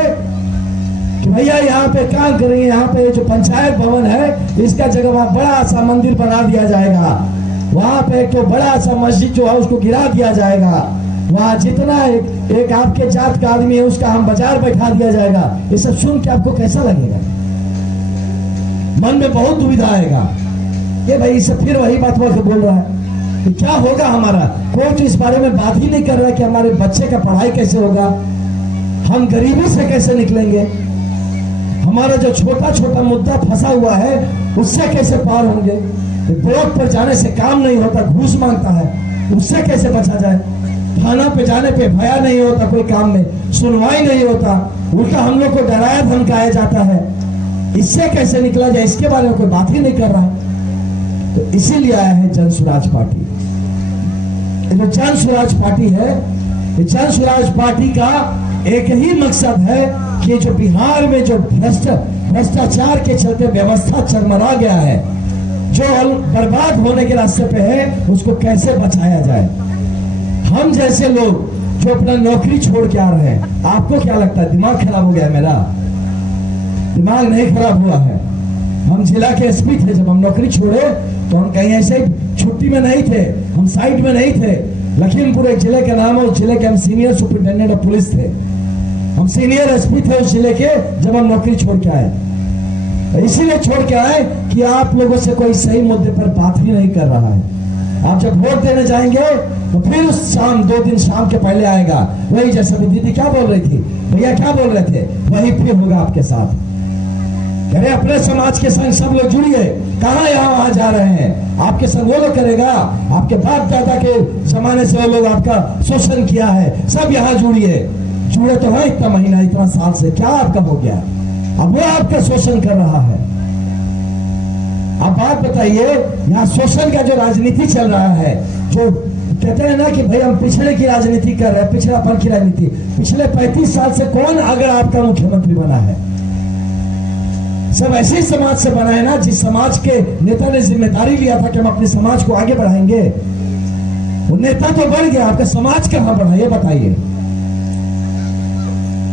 कि भैया यहाँ पे काम करेंगे, यहाँ पे जो पंचायत भवन है इसका जगह वहां बड़ा सा मंदिर बना दिया जाएगा, वहां पे एक तो बड़ा सा मस्जिद जो है उसको गिरा दिया जाएगा, वहां जितना एक आपके जात का आदमी है उसका हम बाजार बैठा दिया जाएगा। ये सब सुन के आपको कैसा लगेगा? मन में बहुत दुविधा आएगा कि भाई इसे फिर वही बात बोल रहा है कि क्या होगा हमारा। कोई तो इस बारे में बात ही नहीं कर रहा कि हमारे बच्चे का पढ़ाई कैसे होगा, हम गरीबी से कैसे निकलेंगे, हमारा जो छोटा छोटा मुद्दा फंसा हुआ है उससे कैसे पार होंगे। ब्लॉक पर जाने से काम नहीं होता, घूस मांगता है, उससे कैसे बचा जाए। थाना पे जाने पे भया नहीं होता, कोई काम में सुनवाई नहीं होता, उल्टा हम लोग को डराया धमकाया जाता है, इससे कैसे निकला जाए, इसके बारे में कोई बात ही नहीं कर रहा है। तो इसीलिए आया है जन स्वराज पार्टी। जो जन स्वराज पार्टी है, ये जन स्वराज पार्टी का एक ही मकसद है कि जो बिहार में जो भ्रष्टाचार के चलते व्यवस्था चरमरा गया है, जो बर्बाद होने के रास्ते पे है, उसको कैसे बचाया जाए। हम जैसे लोग जो अपना नौकरी छोड़ के आ रहे हैं, आपको क्या लगता है दिमाग खराब हो गया है? मेरा दिमाग नहीं खराब हुआ है। हम जिला के एसपी थे, जब हम नौकरी छोड़े तो हम कहीं ऐसे छुट्टी में नहीं थे, हम साइड में नहीं थे। लखीमपुर एक जिले का नाम है, उस जिले के हम सीनियर सुपरिटेंडेंट ऑफ पुलिस थे, हम सीनियर एसपी थे उस जिले के, जब हम नौकरी छोड़ के आए। इसीलिए छोड़ के आए कि आप लोगों से कोई सही मुद्दे पर बात ही नहीं कर रहा है। आप जब वोट देने जाएंगे तो फिर उस शाम 2 दिन शाम के पहले आएगा वही, जैसा भी दीदी क्या बोल रही थी, भैया क्या बोल रहे थे, वही फिर होगा आपके साथ। अरे अपने समाज के संग सब लोग जुड़िए, कहाँ यहाँ वहां जा रहे हैं, आपके संग वो लोग करेगा, आपके बाप दादा के जमाने से वो लोग आपका शोषण किया है, सब यहाँ जुड़िए। जुड़े तो है इतना महीना इतना साल से, क्या आपका हो गया? अब वो आपका शोषण कर रहा है। अब बात बताइए, यहाँ शोषण का जो राजनीति चल रहा है, जो कहते हैं ना कि भाई हम पिछड़े की राजनीति कर रहे हैं, पिछड़ापन की राजनीति, पिछले 35 साल से कौन अगर आपका मुख्यमंत्री बना है? सब ऐसे ही समाज से बना है ना, जिस समाज के नेता ने जिम्मेदारी लिया था कि हम अपने समाज को आगे बढ़ाएंगे, वो नेता तो बढ़ गया, आपका समाज कहां बढ़ा ये बताइए।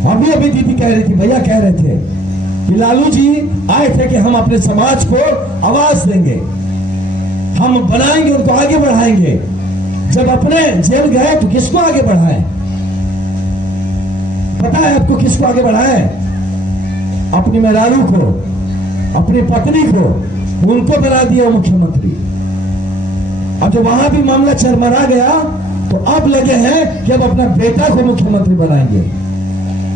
अभी दीदी कह रही थी, भैया कह रहे थे कि लालू जी आए थे कि हम अपने समाज को आवाज देंगे, हम बनाएंगे, उनको आगे बढ़ाएंगे। जब अपने जेल गए तो किसको आगे बढ़ाए? पता है आपको किसको आगे बढ़ाए? अपनी मेहरारू को, अपनी पत्नी को, उनको बना दिया मुख्यमंत्री। अब जब वहां भी मामला चरमरा गया तो अब लगे हैं कि अब अपना बेटा को मुख्यमंत्री बनाएंगे।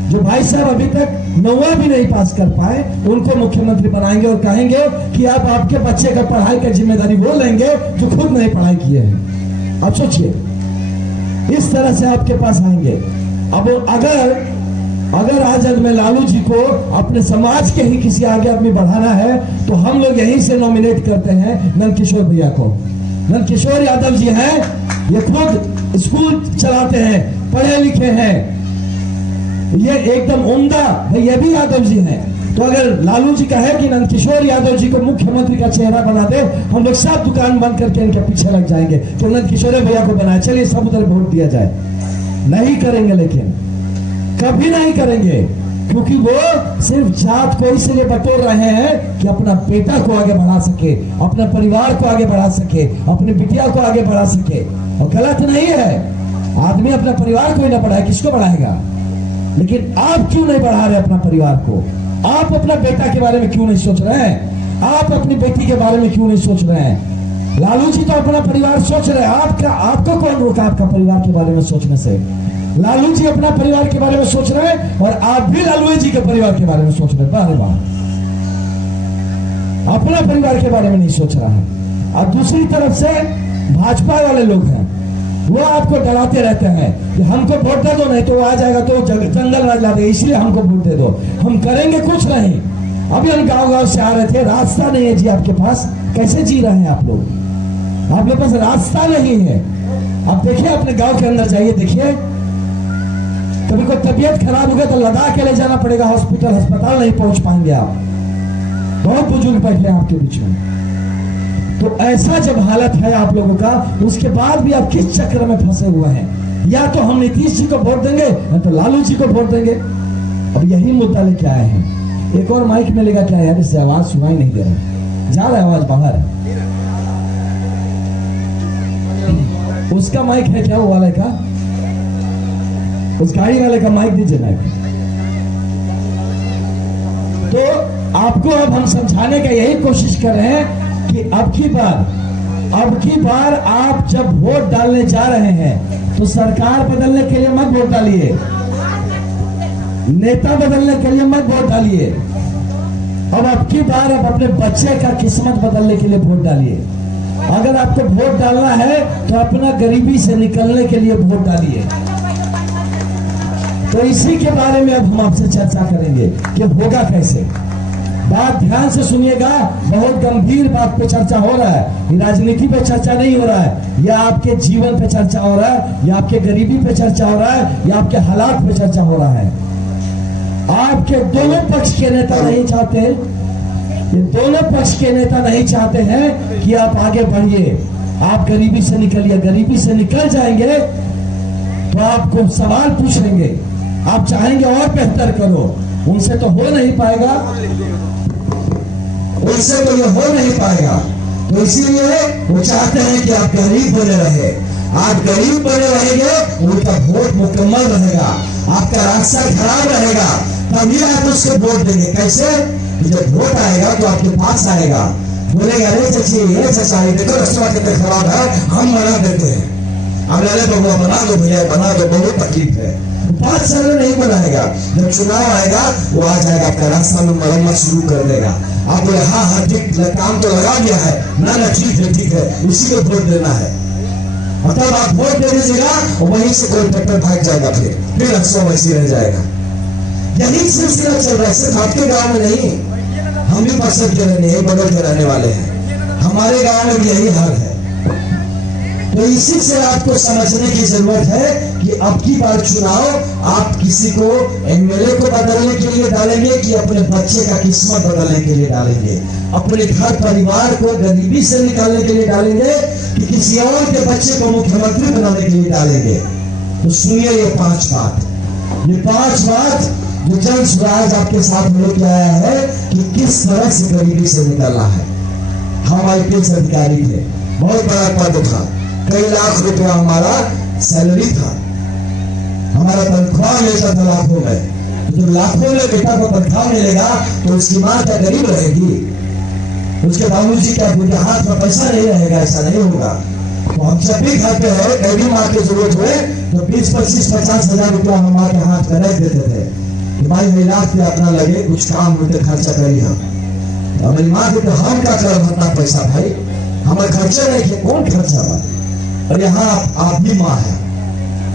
जो भाई साहब अभी तक 9वां भी नहीं पास कर पाए, उनको मुख्यमंत्री बनाएंगे और कहेंगे कि आप आपके बच्चे का पढ़ाई का जिम्मेदारी वो लेंगे जो खुद नहीं पढ़ाई किए हैं। अब सोचिए, इस तरह से आपके पास आएंगे। अब अगर आज में लालू जी को अपने समाज के ही किसी आगे आदमी बढ़ाना है तो हम लोग यहीं से नॉमिनेट करते हैं नंदकिशोर भैया को। नंदकिशोर यादव जी हैं, ये खुद स्कूल चलाते हैं, पढ़े लिखे हैं, ये एकदम उम्दा है, ये भी यादव जी हैं। तो अगर लालू जी कहे कि नंदकिशोर यादव जी को मुख्यमंत्री का चेहरा बना दे, हम लोग सब दुकान बंद करके इनके पीछे लग जाएंगे तो नंदकिशोर भैया को बनाए, चलिए सब उधर वोट दिया जाए। नहीं करेंगे, लेकिन कभी नहीं करेंगे, क्योंकि वो सिर्फ जात को इसलिए बटोर रहे हैं कि अपना बेटा को आगे बढ़ा सके, अपने परिवार को आगे बढ़ा सके, अपनी बिटिया को आगे बढ़ा सके। और गलत नहीं है, आदमी अपना परिवार को ही ना बढ़ाए, किसको बढ़ाएगा? लेकिन आप क्यों नहीं बढ़ा रहे अपना परिवार को? आप अपना बेटा के बारे में क्यों नहीं सोच रहे हैं? आप अपनी बेटी के बारे में क्यों नहीं सोच रहे हैं? लालू जी तो अपना परिवार सोच रहे हैं, आपको कौन रोका आपका परिवार के बारे में सोचने से? लालू जी अपना परिवार के बारे में सोच रहे हैं और आप भी लालू जी के परिवार के बारे में सोच रहे हैं। बारे बार अपना परिवार के बारे में नहीं सोच रहा है। और दूसरी तरफ से भाजपा वाले लोग हैं, वो आपको डराते रहते हैं कि हमको वोट दे दो, नहीं तो वो आ जाएगा तो जंगल राज ला दे, इसलिए हमको वोट दे दो। हम करेंगे कुछ नहीं। अभी हम गांव से आ रहे थे, रास्ता नहीं है जी आपके पास, कैसे जी रहे हैं आप लोग? आपके पास रास्ता नहीं है। आप देखिए, अपने गांव के अंदर जाइए, देखिए, कभी कोई तबीयत खराब हो गया तो लदा के ले जाना पड़ेगा हॉस्पिटल, अस्पताल नहीं पहुंच पाएंगे आप। बहुत बुजुर्ग बैठे हैं आपके बीच में। तो ऐसा जब हालत है आप लोगों का, उसके बाद भी आप किस चक्र में फंसे हुए हैं? या तो हम नीतीश जी को वोट देंगे या तो लालू जी को वोट देंगे। अब यही मुद्दा लेके आए हैं। एक और माइक मिलेगा क्या यार? इससे आवाज सुनाई नहीं दे रहा, जा रहा है आवाज बाहर। उसका माइक है क्या? वो वाले का, उस गाड़ी वाले का माइक दीजिए माइक। तो आपको अब हम समझाने का यही कोशिश कर रहे हैं कि अब की बार आप जब वोट डालने जा रहे हैं तो सरकार बदलने के लिए मत वोट डालिए, नेता बदलने के लिए मत वोट डालिए। अब की बार आप अपने बच्चे का किस्मत बदलने के लिए वोट डालिए। अगर आपको वोट डालना है तो अपना गरीबी से निकलने के लिए वोट डालिए। तो इसी के बारे में अब हम आपसे चर्चा करेंगे कि होगा कैसे। बात ध्यान से सुनिएगा, बहुत गंभीर बात पे चर्चा हो रहा है। ये राजनीति पे चर्चा नहीं हो रहा है, या आपके जीवन पे चर्चा हो रहा है, या आपके गरीबी पे चर्चा हो रहा है, या आपके हालात पे चर्चा हो रहा है। आपके दोनों पक्ष के नेता नहीं चाहते, ये दोनों पक्ष के नेता नहीं चाहते हैं कि आप आगे बढ़िए, आप गरीबी से निकलिए। गरीबी से निकल जाएंगे तो आपको सवाल पूछेंगे, आप चाहेंगे और बेहतर करो, उनसे तो हो नहीं पाएगा, उनसे तो ये हो नहीं पाएगा। तो इसीलिए वो चाहते हैं कि आप गरीब बने रहे। आप गरीब बने रहेंगे, उनका वोट मुकम्मल रहेगा, आपका रास्ता खराब रहेगा, तभी आप उसको वोट देंगे। कैसे? जब वोट आएगा तो आपके पास आएगा, बोलेगा अरे चाची ये चाचा देखो रास्ता कितना खराब है, हम बना देते हैं। अब अरे बबुआ बना दो भैया, बना दो, बहुत तकलीफ है। 5 साल में नहीं बनाएगा, जब चुनाव आएगा वो आ जाएगा, आपका रास्ता में मरम्मत शुरू कर देगा। आप बोले हाँ ठीक, काम तो लगा दिया है ना, ठीक है, इसी को वोट देना है। मतलब आप वोट दे दीजिएगा और वहीं से कोई ट्रैक्टर भाग जाएगा, फिर अक्सर वैसे रह जाएगा। यही सिलसिला चल रहा है, सिर्फ आपके गांव में नहीं, हम भी पसंद के रहने हैं, बगल के रहने वाले हैं, हमारे गांव में भी यही हाल है। तो इसी से आपको समझने की जरूरत है कि अब की बार चुनाव आप किसी को एमएलए को बदलने के लिए डालेंगे कि अपने बच्चे का किस्मत बदलने के लिए डालेंगे, अपने घर परिवार को गरीबी से निकालने के लिए डालेंगे कि किसी और के बच्चे को मुख्यमंत्री बनाने के लिए डालेंगे। तो सुनिए ये 5 बात जो जन स्वराज आपके साथ लेके आया है कि किस तरह से गरीबी से निकलना है। हम आईपीएस अधिकारी थे, बहुत बड़ा पद था, कई लाख रुपया हमारा सैलरी था, हमारा तनख्वाह मिलता था लाखों में। तो जब लाखों में बेटा को तनख्वाह मिलेगा तो उसकी माँ क्या गरीब रहेगी? उसके बाबूजी क्या उनके हाथ में पैसा नहीं रहेगा? ऐसा नहीं होगा। तो हम जब भी घर पे है, कई भी माँ की जरूरत हुए तो 20, 25, 50 हजार रुपया हम माँ के हाथ में रख देते थे कि भाई इलाज पे अपना लगे, कुछ काम होते खर्चा करिए। हम हमारी माँ के तो हम क्या कर अपना पैसा, भाई हमारे खर्चा नहीं किए, कौन खर्चा बा? और यहाँ आप भी माँ है,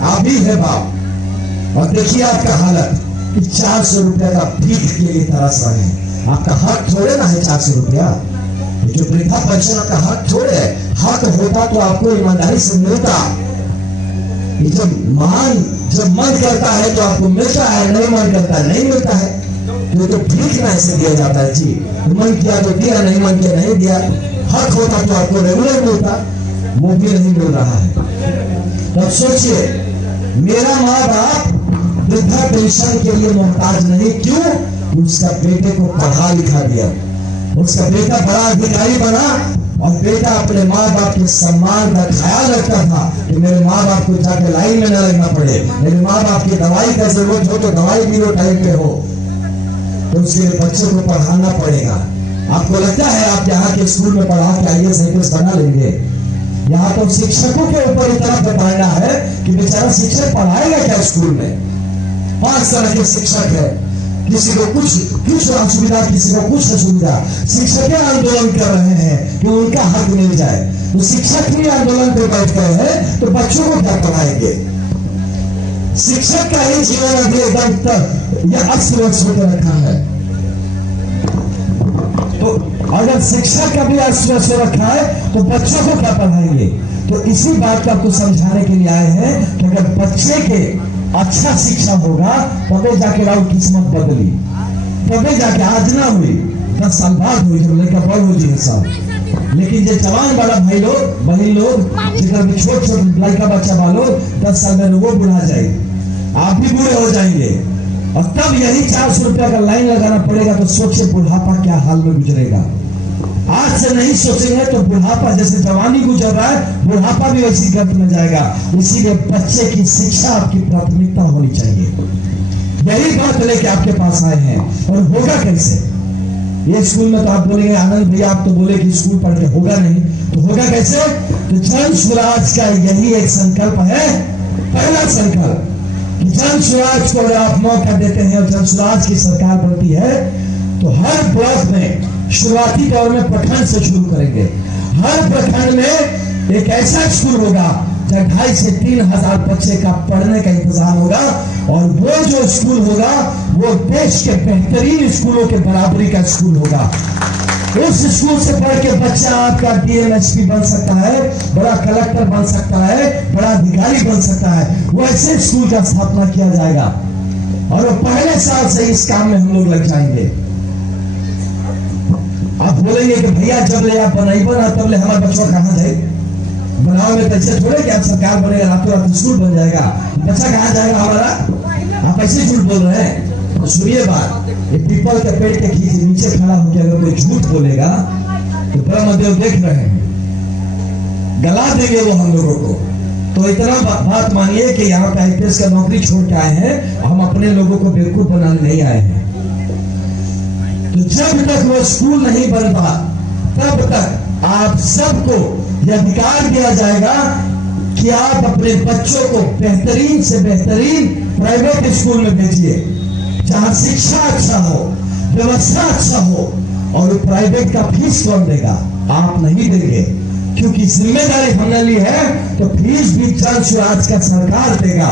आप भी है बाप, और देखिए आपका हालत कि 400 रुपया का भीख के लिए तरस रहे हैं। आपका हक थोड़े ना है 400 रुपया, जो वृद्धा पेंशन आपका हक थोड़े है। हक होता तो आपको ईमानदारी से मिलता। जब मन करता है तो आपको मिलता है, नहीं मन करता है नहीं मिलता है। तो भीख ना ऐसे दिया जाता है जी, मन किया तो दिया, नहीं मन किया नहीं दिया। हक होता तो आपको रेगुलर मिलता, वो भी नहीं मिल रहा है। तब सोचिए, मेरा माँ बाप वृद्धा पेंशन के लिए मोहताज नहीं, क्यों? उसका बेटे को पढ़ा लिखा दिया, उसका बेटा बड़ा अधिकारी बना, और बेटा अपने माँ बाप के सम्मान का ख्याल रखता था कि मेरे माँ बाप को जाके लाइन में न लगना पड़े, मेरे माँ बाप की दवाई का जरूरत हो तो दवाई भी वो टाइम पे हो, तो उसके बच्चों को पढ़ाना पड़ेगा। आपको लगता है आप यहाँ के स्कूल में पढ़ा के आईएएस आईपीएस बना लेंगे? यहाँ तो शिक्षकों के ऊपर इतना बताना है कि बेचारा शिक्षक पढ़ाएगा क्या स्कूल में? 5 तरह के शिक्षक है, किसी को कुछ असुविधा, किसी को कुछ असुविधा। शिक्षक आंदोलन कर रहे हैं कि उनका हक मिल जाए, तो शिक्षक भी आंदोलन पे बैठ गए हैं, तो बच्चों को क्या पढ़ाएंगे? शिक्षक का ही जीवन अभी एकदम यह अस्त व्यस्त होकर रखा है। तो अगर शिक्षक का भी अस्त व्यस्त रखा है तो बच्चों को क्या पढ़ाएंगे? तो इसी बात को आपको समझाने के लिए आए हैं कि अगर बच्चे के अच्छा शिक्षा होगा तबे जाके राउर किस्मत बदली, तबे जाके आज ना हुई 10 साल बाद हुई जब लड़का बड़ हो जी साहब। लेकिन जो जवान वाला भाई लोग बहन लोग जिधर भी छोट लड़का बच्चा वालों 10 साल में वो बुढ़ा जाएगी, आप भी बूढ़े हो जाएंगे, और तब यही 400 रुपया का लाइन लगाना पड़ेगा। तो सोचिए बुढ़ापा क्या हाल में गुजरेगा। आज से नहीं सोचेंगे तो बुढ़ापा, जैसे जवानी गुजर रहा है बुढ़ापा भी वैसी गत में जाएगा। इसीलिए बच्चे की शिक्षा आपकी प्राथमिकता होनी चाहिए। यही बात लेके आपके पास आए हैं। और होगा कैसे? ये स्कूल में तो आप बोलेंगे आनंद भैया आप तो बोले कि स्कूल पढ़ के होगा नहीं, तो होगा कैसे? तो जन स्वराज का यही एक संकल्प है, पहला संकल्प कि जन स्वराज को अगर आप मौका देते हैं और जन स्वराज की सरकार बनती है तो हर ब्लॉक में शुरुआती दौर में प्रखंड से शुरू करेंगे। हर प्रखंड में एक ऐसा स्कूल होगा जहाँ 2,500 से 3,000 बच्चे का पढ़ने का इंतजाम होगा, और वो जो स्कूल होगा वो देश के बेहतरीन स्कूलों के बराबरी का स्कूल होगा। उस स्कूल से पढ़ के बच्चा आपका DMSP बन सकता है, बड़ा कलेक्टर बन सकता है, बड़ा अधिकारी बन सकता है। वैसे स्कूल का स्थापना किया जाएगा और वो पहले साल से इस काम में हम लोग लग जाएंगे। आप बोलेंगे कि भैया जब ले आप बनाइबो ना तब ले हमारे बच्चों कहाँ जाए, बनाओ में पैसे थोड़े कि आप सरकार बनेगा रातों रात स्कूल बन जाएगा, बच्चा कहाँ जाएगा हमारा? आप ऐसे झूठ बोल रहे हैं। तो सुनिए बात, ये पीपल के पेड़ के नीचे खड़ा होकर अगर कोई झूठ बोलेगा तो ब्रह्मदेव देख रहे हैं, गला देंगे वो हम लोगों को। तो इतना बात मानिए कि यहाँ पे IPS का नौकरी छोड़ के आए हैं, हम अपने लोगों को बेवकूफ बनाने नहीं आए हैं। तो जब तक वो स्कूल नहीं बनता तब तक आप सबको यह अधिकार दिया जाएगा कि आप अपने बच्चों को बेहतरीन से बेहतरीन प्राइवेट स्कूल में भेजिए, जहां शिक्षा अच्छा हो, व्यवस्था अच्छा हो। और प्राइवेट का फीस कौन देगा? आप नहीं देंगे, क्योंकि जिम्मेदारी हमने ली है। तो फीस भी जन स्वराज का सरकार देगा।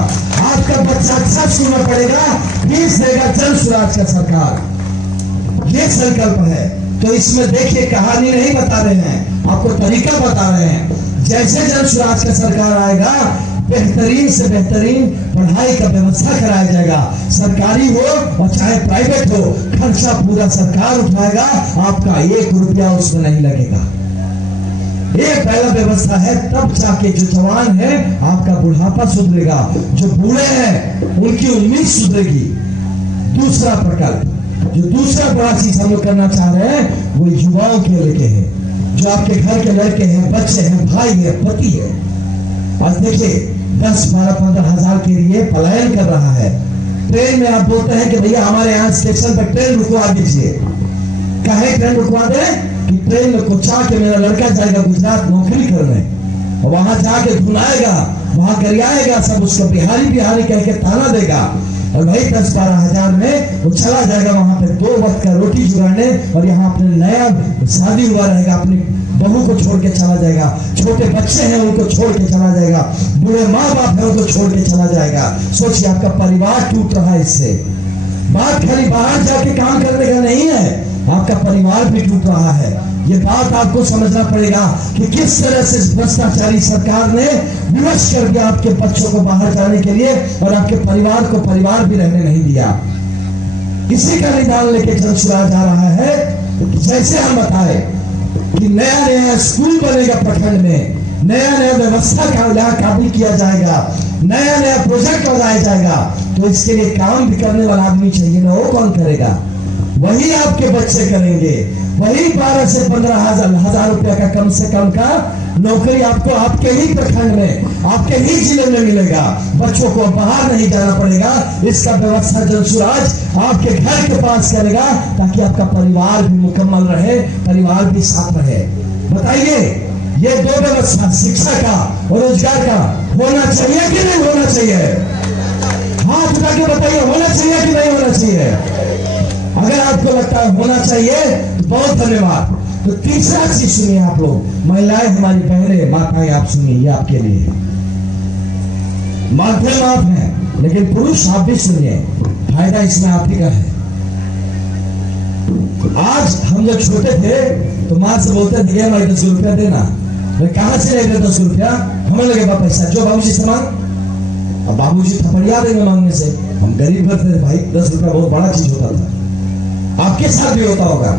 आपका बच्चा अच्छा स्कूल में पढ़ेगा, फीस देगा जन स्वराज का सरकार। ये संकल्प है। तो इसमें देखिए, कहानी नहीं बता रहे हैं, आपको तरीका बता रहे हैं। जैसे जन स्वराज का सरकार आएगा, बेहतरीन से बेहतरीन पढ़ाई का व्यवस्था कराया जाएगा। सरकारी हो और चाहे प्राइवेट हो, खर्चा पूरा सरकार उठाएगा, आपका 1 रुपया उसमें नहीं लगेगा। ये पहला व्यवस्था है। तब जाके जो जवान है आपका बुढ़ापा सुधरेगा, जो बूढ़े हैं उनकी उम्मीद सुधरेगी। दूसरा प्रकल्प, जो दूसरा बड़ा चीज हम लोग करना चाह रहे हैं, वो युवाओं के लेके है, जो आपके घर के लड़के हैं, बच्चे हैं, भाई है, पति है। आज देखिए 10, 12, 15 हजार के लिए पलायन कर रहा है। ट्रेन में आप बोलते हैं कि भैया हमारे यहाँ स्टेशन पर ट्रेन रुकवा दीजिए। कहे ट्रेन रुकवा दे कि ट्रेन में कुचा के मेरा लड़का जाएगा गुजरात नौकरी करने, और वहां जाके धुनाएगा, वहां गरियाएगा, सब उसको बिहारी बिहारी कह के ताना देगा। और भाई 10-12 हजार में वो चला जाएगा वहां पे 2 वक्त का रोटी जुगाड़ने, और यहाँ अपने नया शादी हुआ रहेगा, अपनी बहू को छोड़ के चला जाएगा। छोटे बच्चे हैं उनको छोड़ के चला जाएगा, बूढ़े माँ बाप है उनको छोड़ के चला जाएगा। सोचिए आपका परिवार टूट रहा है इससे। बात खाली बाहर जाके काम करने का नहीं है, आपका परिवार भी टूट रहा है। ये बात आपको समझना पड़ेगा कि किस तरह से भ्रष्टाचारी सरकार ने विवश कर दिया आपके बच्चों को बाहर जाने के लिए, और आपके परिवार को परिवार भी रहने नहीं दिया। इसी का निदान लेके जन स्वराज जा रहा है। जैसे हम बताए कि नया नया स्कूल बनेगा प्रखंड में, नया नया व्यवस्था का काबिल किया जाएगा, नया नया प्रोजेक्ट लगाया जाएगा। तो इसके लिए काम भी करने वाला आदमी चाहिए ना, वो कौन करेगा? वही आपके बच्चे करेंगे। वही 12 से 15 हजार रुपया का कम से कम का नौकरी आपको आपके ही प्रखंड में, आपके ही जिले में मिलेगा। बच्चों को बाहर नहीं जाना पड़ेगा। इसका व्यवस्था जन स्वराज आपके घर के पास करेगा, ताकि आपका परिवार भी मुकम्मल रहे, परिवार भी साथ रहे। बताइए, ये 2 व्यवस्था, शिक्षा का और रोजगार का, होना चाहिए कि नहीं होना चाहिए? हाथ उठा के बताइए, होना चाहिए कि नहीं होना चाहिए? अगर आपको लगता है होना चाहिए तो बहुत धन्यवाद। तो तीसरा चीज सुनिए आप लोग, महिलाएं, हमारी बहनें, माताएं, आप सुनिए, ये आपके लिए माध्यम आप हैं, लेकिन पुरुष आप भी सुनिए, फायदा इसमें आप ही का है। आज हम जब छोटे थे तो माँ से बोलते थे, भाई 10 रुपया देना। कहाँ से लेंगे 10 रुपया? हमें लगेगा पैसा, जो बाबूजी से मांग। अब बाबूजी थपड़िया देंगे मांगने से। हम गरीब घर थे भाई, 10 रुपया बहुत बड़ा चीज होता था। आपके साथ भी होता होगा,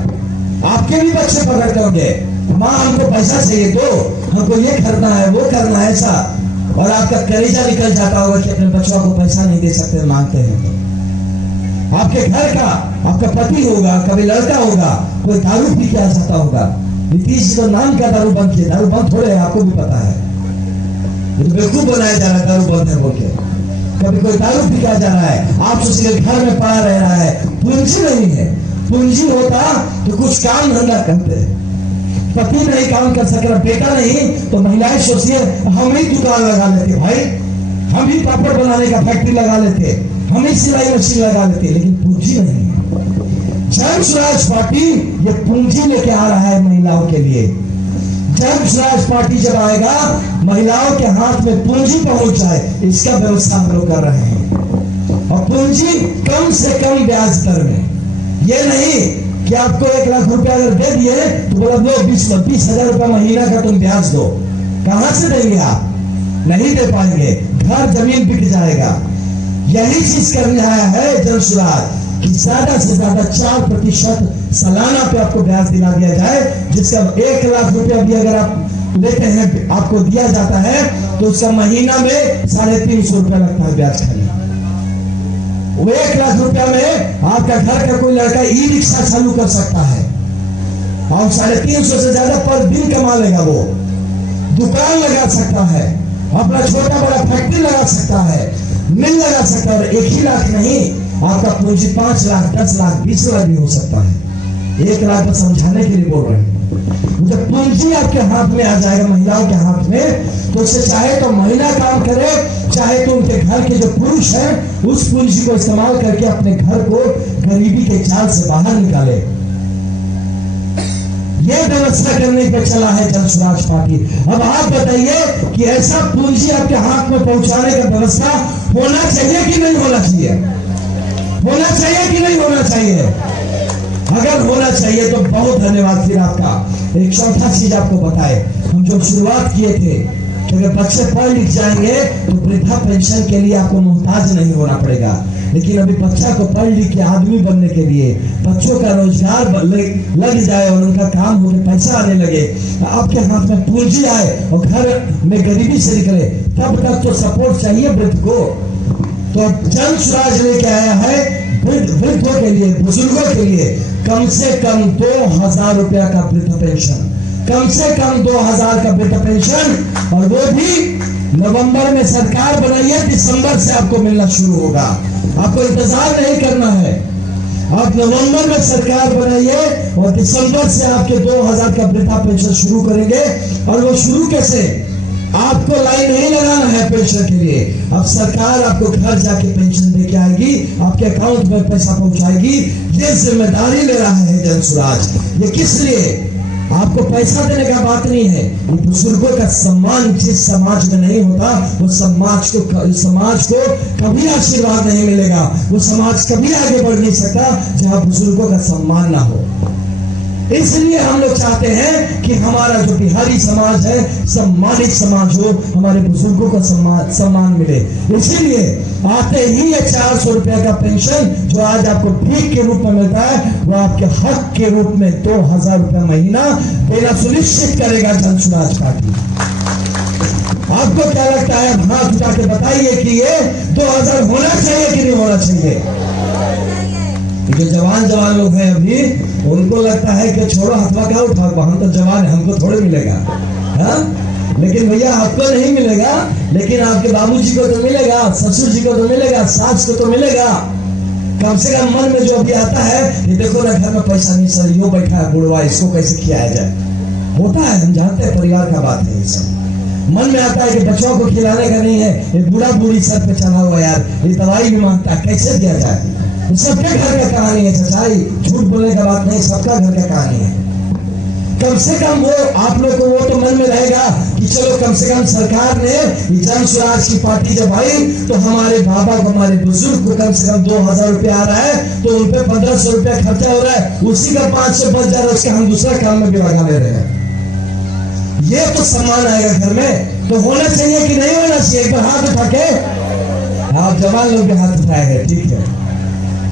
आपके भी बच्चे पकड़ करोगे, माँ हमको पैसा चाहिए, दो, हमको ये करना है, वो करना है, ऐसा। और आपका कलेजा निकल जाता होगा कि अपने बच्चों को पैसा नहीं दे सकते, मांगते हैं तो। आपके घर का आपका पति होगा, कभी लड़का होगा, कोई दारू पी के आ जाता होगा। नीतीश तो नाम का दारू बंद किया, दारू बंद थोड़े है, आपको भी पता है। ये तो बेवकूफ बनाया जा रहा है दारू बंद है बोल के। कभी कोई दारू पी के आ जा रहा है, आप सोचिए घर में पड़ा रह रहा है, पूंजी नहीं है। पूंजी होता तो कुछ काम धंधा करते, पति नहीं काम कर सक रहा, बेटा नहीं, तो महिलाएं सोचिए हम ही दुकान लगा लेते भाई, हम ही पापड़ बनाने का फैक्ट्री लगा लेते, हम ही सिलाई मशीन लगा लेते, लेकिन पूंजी नहीं है। जन स्वराज पार्टी ये पूंजी लेके आ रहा है महिलाओं के लिए। जन स्वराज पार्टी जब आएगा महिलाओं के हाथ में पूंजी पहुंच जाए, इसका व्यवस्था हम लोग कर रहे हैं। और पूंजी कम से कम ब्याज दर में, ये नहीं कि आपको 1 लाख रुपया अगर दे दिए तो बोला लो 20,000 रुपया महीना का तुम ब्याज दो। कहां से देंगे आप? नहीं दे पाएंगे, घर जमीन बिक जाएगा। यही चीज करने आया है जन स्वराज कि ज्यादा से ज्यादा 4% सालाना पे आपको ब्याज दिला दिया जाए, जिसका 1 लाख रुपया भी अगर आप लेते हैं आपको दिया जाता है तो उसका महीना में 350 रुपया लगता है ब्याज खाली। वो 1 लाख रुपया में आपका घर का कोई लड़का ई रिक्शा चालू कर सकता है और 350 से ज्यादा पर दिन कमा लेगा। वो दुकान लगा सकता है, अपना छोटा बड़ा फैक्ट्री लगा सकता है, मिल लगा सकता है। और 1 ही लाख नहीं, आपका पूंजी 5 लाख, 10 लाख, 20 लाख भी हो सकता है। 1 लाख को समझाने के लिए बोल रहे हैं। जब पूंजी आपके हाथ में आ जाएगा, महिलाओं के हाथ में, तो उससे चाहे तो महिला काम करे, चाहे तो उनके घर के जो पुरुष हैं उस पूंजी को इस्तेमाल करके अपने घर को गरीबी के जाल से बाहर निकाले। यह व्यवस्था करने पे चला है जन स्वराज पार्टी। अब आप बताइए कि ऐसा पूंजी आपके हाथ में पहुंचाने का व्यवस्था होना चाहिए कि नहीं होना चाहिए? होना चाहिए कि नहीं होना चाहिए? अगर होना चाहिए तो बहुत धन्यवाद। फिर आपका एक चौथा चीज आपको बताए, हम जो शुरुआत किए थे कि अगर बच्चे पढ़ लिख जाएंगे तो वृद्धा पेंशन के लिए आपको मोहताज नहीं होना पड़ेगा। लेकिन अभी बच्चा को पढ़ लिख के आदमी बनने के लिए, बच्चों का रोजगार लग जाए और उनका काम होकर पैसा आने लगे, आपके हाथ में पूंजी आए और घर में गरीबी से निकले, तब तक तो सपोर्ट चाहिए वृद्ध को। तो जन स्वराज लेके आया है वृद्धों के लिए, बुजुर्गों के लिए कम से कम 2000 रुपया का वृद्ध पेंशन, कम से कम 2000 का वृद्ध पेंशन। और वो भी नवंबर में सरकार बनाई है, दिसंबर से आपको मिलना शुरू होगा। आपको इंतजार नहीं करना है, आप नवंबर में सरकार बनाइए और दिसंबर से आपके 2000 का वृद्धा पेंशन शुरू करेंगे। और वो शुरू कैसे? आपको लाइन नहीं लगाना है पेंशन के लिए, अब सरकार आपको घर जाके पेंशन देके आएगी, आपके अकाउंट में पैसा पहुंचाएगी। ये जिम्मेदारी ले रहा है जन स्वराज। ये किस लिए? आपको पैसा देने का बात नहीं है, ये बुजुर्गों का सम्मान जिस समाज में नहीं होता वो समाज को कभी आशीर्वाद नहीं मिलेगा। वो समाज कभी आगे बढ़ नहीं सकता जहां बुजुर्गों का सम्मान ना हो। इसलिए हम लोग चाहते हैं कि हमारा जो बिहारी समाज है सम्मानित समाज हो, हमारे बुजुर्गों को सम्मान मिले। इसीलिए आते ही ये 400 रुपया का पेंशन जो आज आपको भीख के रूप में मिलता है, वो आपके हक के रूप में 2000 रुपया महीना देना सुनिश्चित करेगा जन स्वराज पार्टी। आपको क्या लगता है? हाथ उठा के बताइए कि ये 2000 होना चाहिए कि नहीं होना चाहिए? जो जवान लोग हैं अभी, उनको लगता है कि छोड़ो हथवा क्या उठा, हम तो जवान है, हमको थोड़े मिलेगा। हाँ? लेकिन भैया आपको नहीं मिलेगा, लेकिन आपके बाबूजी को तो मिलेगा, ससुर जी को तो मिलेगा, सास को तो मिलेगा। कम से कम मन में जो अभी आता है कि देखो ना घर में पैसा नहीं, सर यो बैठा है बुढ़वा, इसको कैसे खिलाया जाए। होता है, हम जानते हैं, परिवार का बात है ये सब। मन में आता है कि बच्चों को खिलाने का नहीं है, ये बूढ़ा बूढ़ी सर पे चढ़ा हुआ यार, ये दवाई भी मांगता है, कैसे दिया जाए? सबके घर का कहानी है सच्चाई, झूठ बोलने का बात नहीं, सबका घर का कहानी है। कम से कम वो आप लोग को वो तो मन में रहेगा कि चलो कम से कम सरकार ने जन स्वराज की पार्टी जब आई तो हमारे बाबा को, हमारे बुजुर्ग को कम से कम 2000 रुपया आ रहा है, तो उन पे 1500 रुपया खर्चा हो रहा है, उसी का 500 बच जा रहा है, उसका हम दूसरा काम में भी लगा ले रहे हैं। ये तो सम्मान आएगा घर में। तो होना चाहिए कि नहीं होना चाहिए? एक बार हाथ उठा के, आप जवान लोग के हाथ उठाए हैं, ठीक है,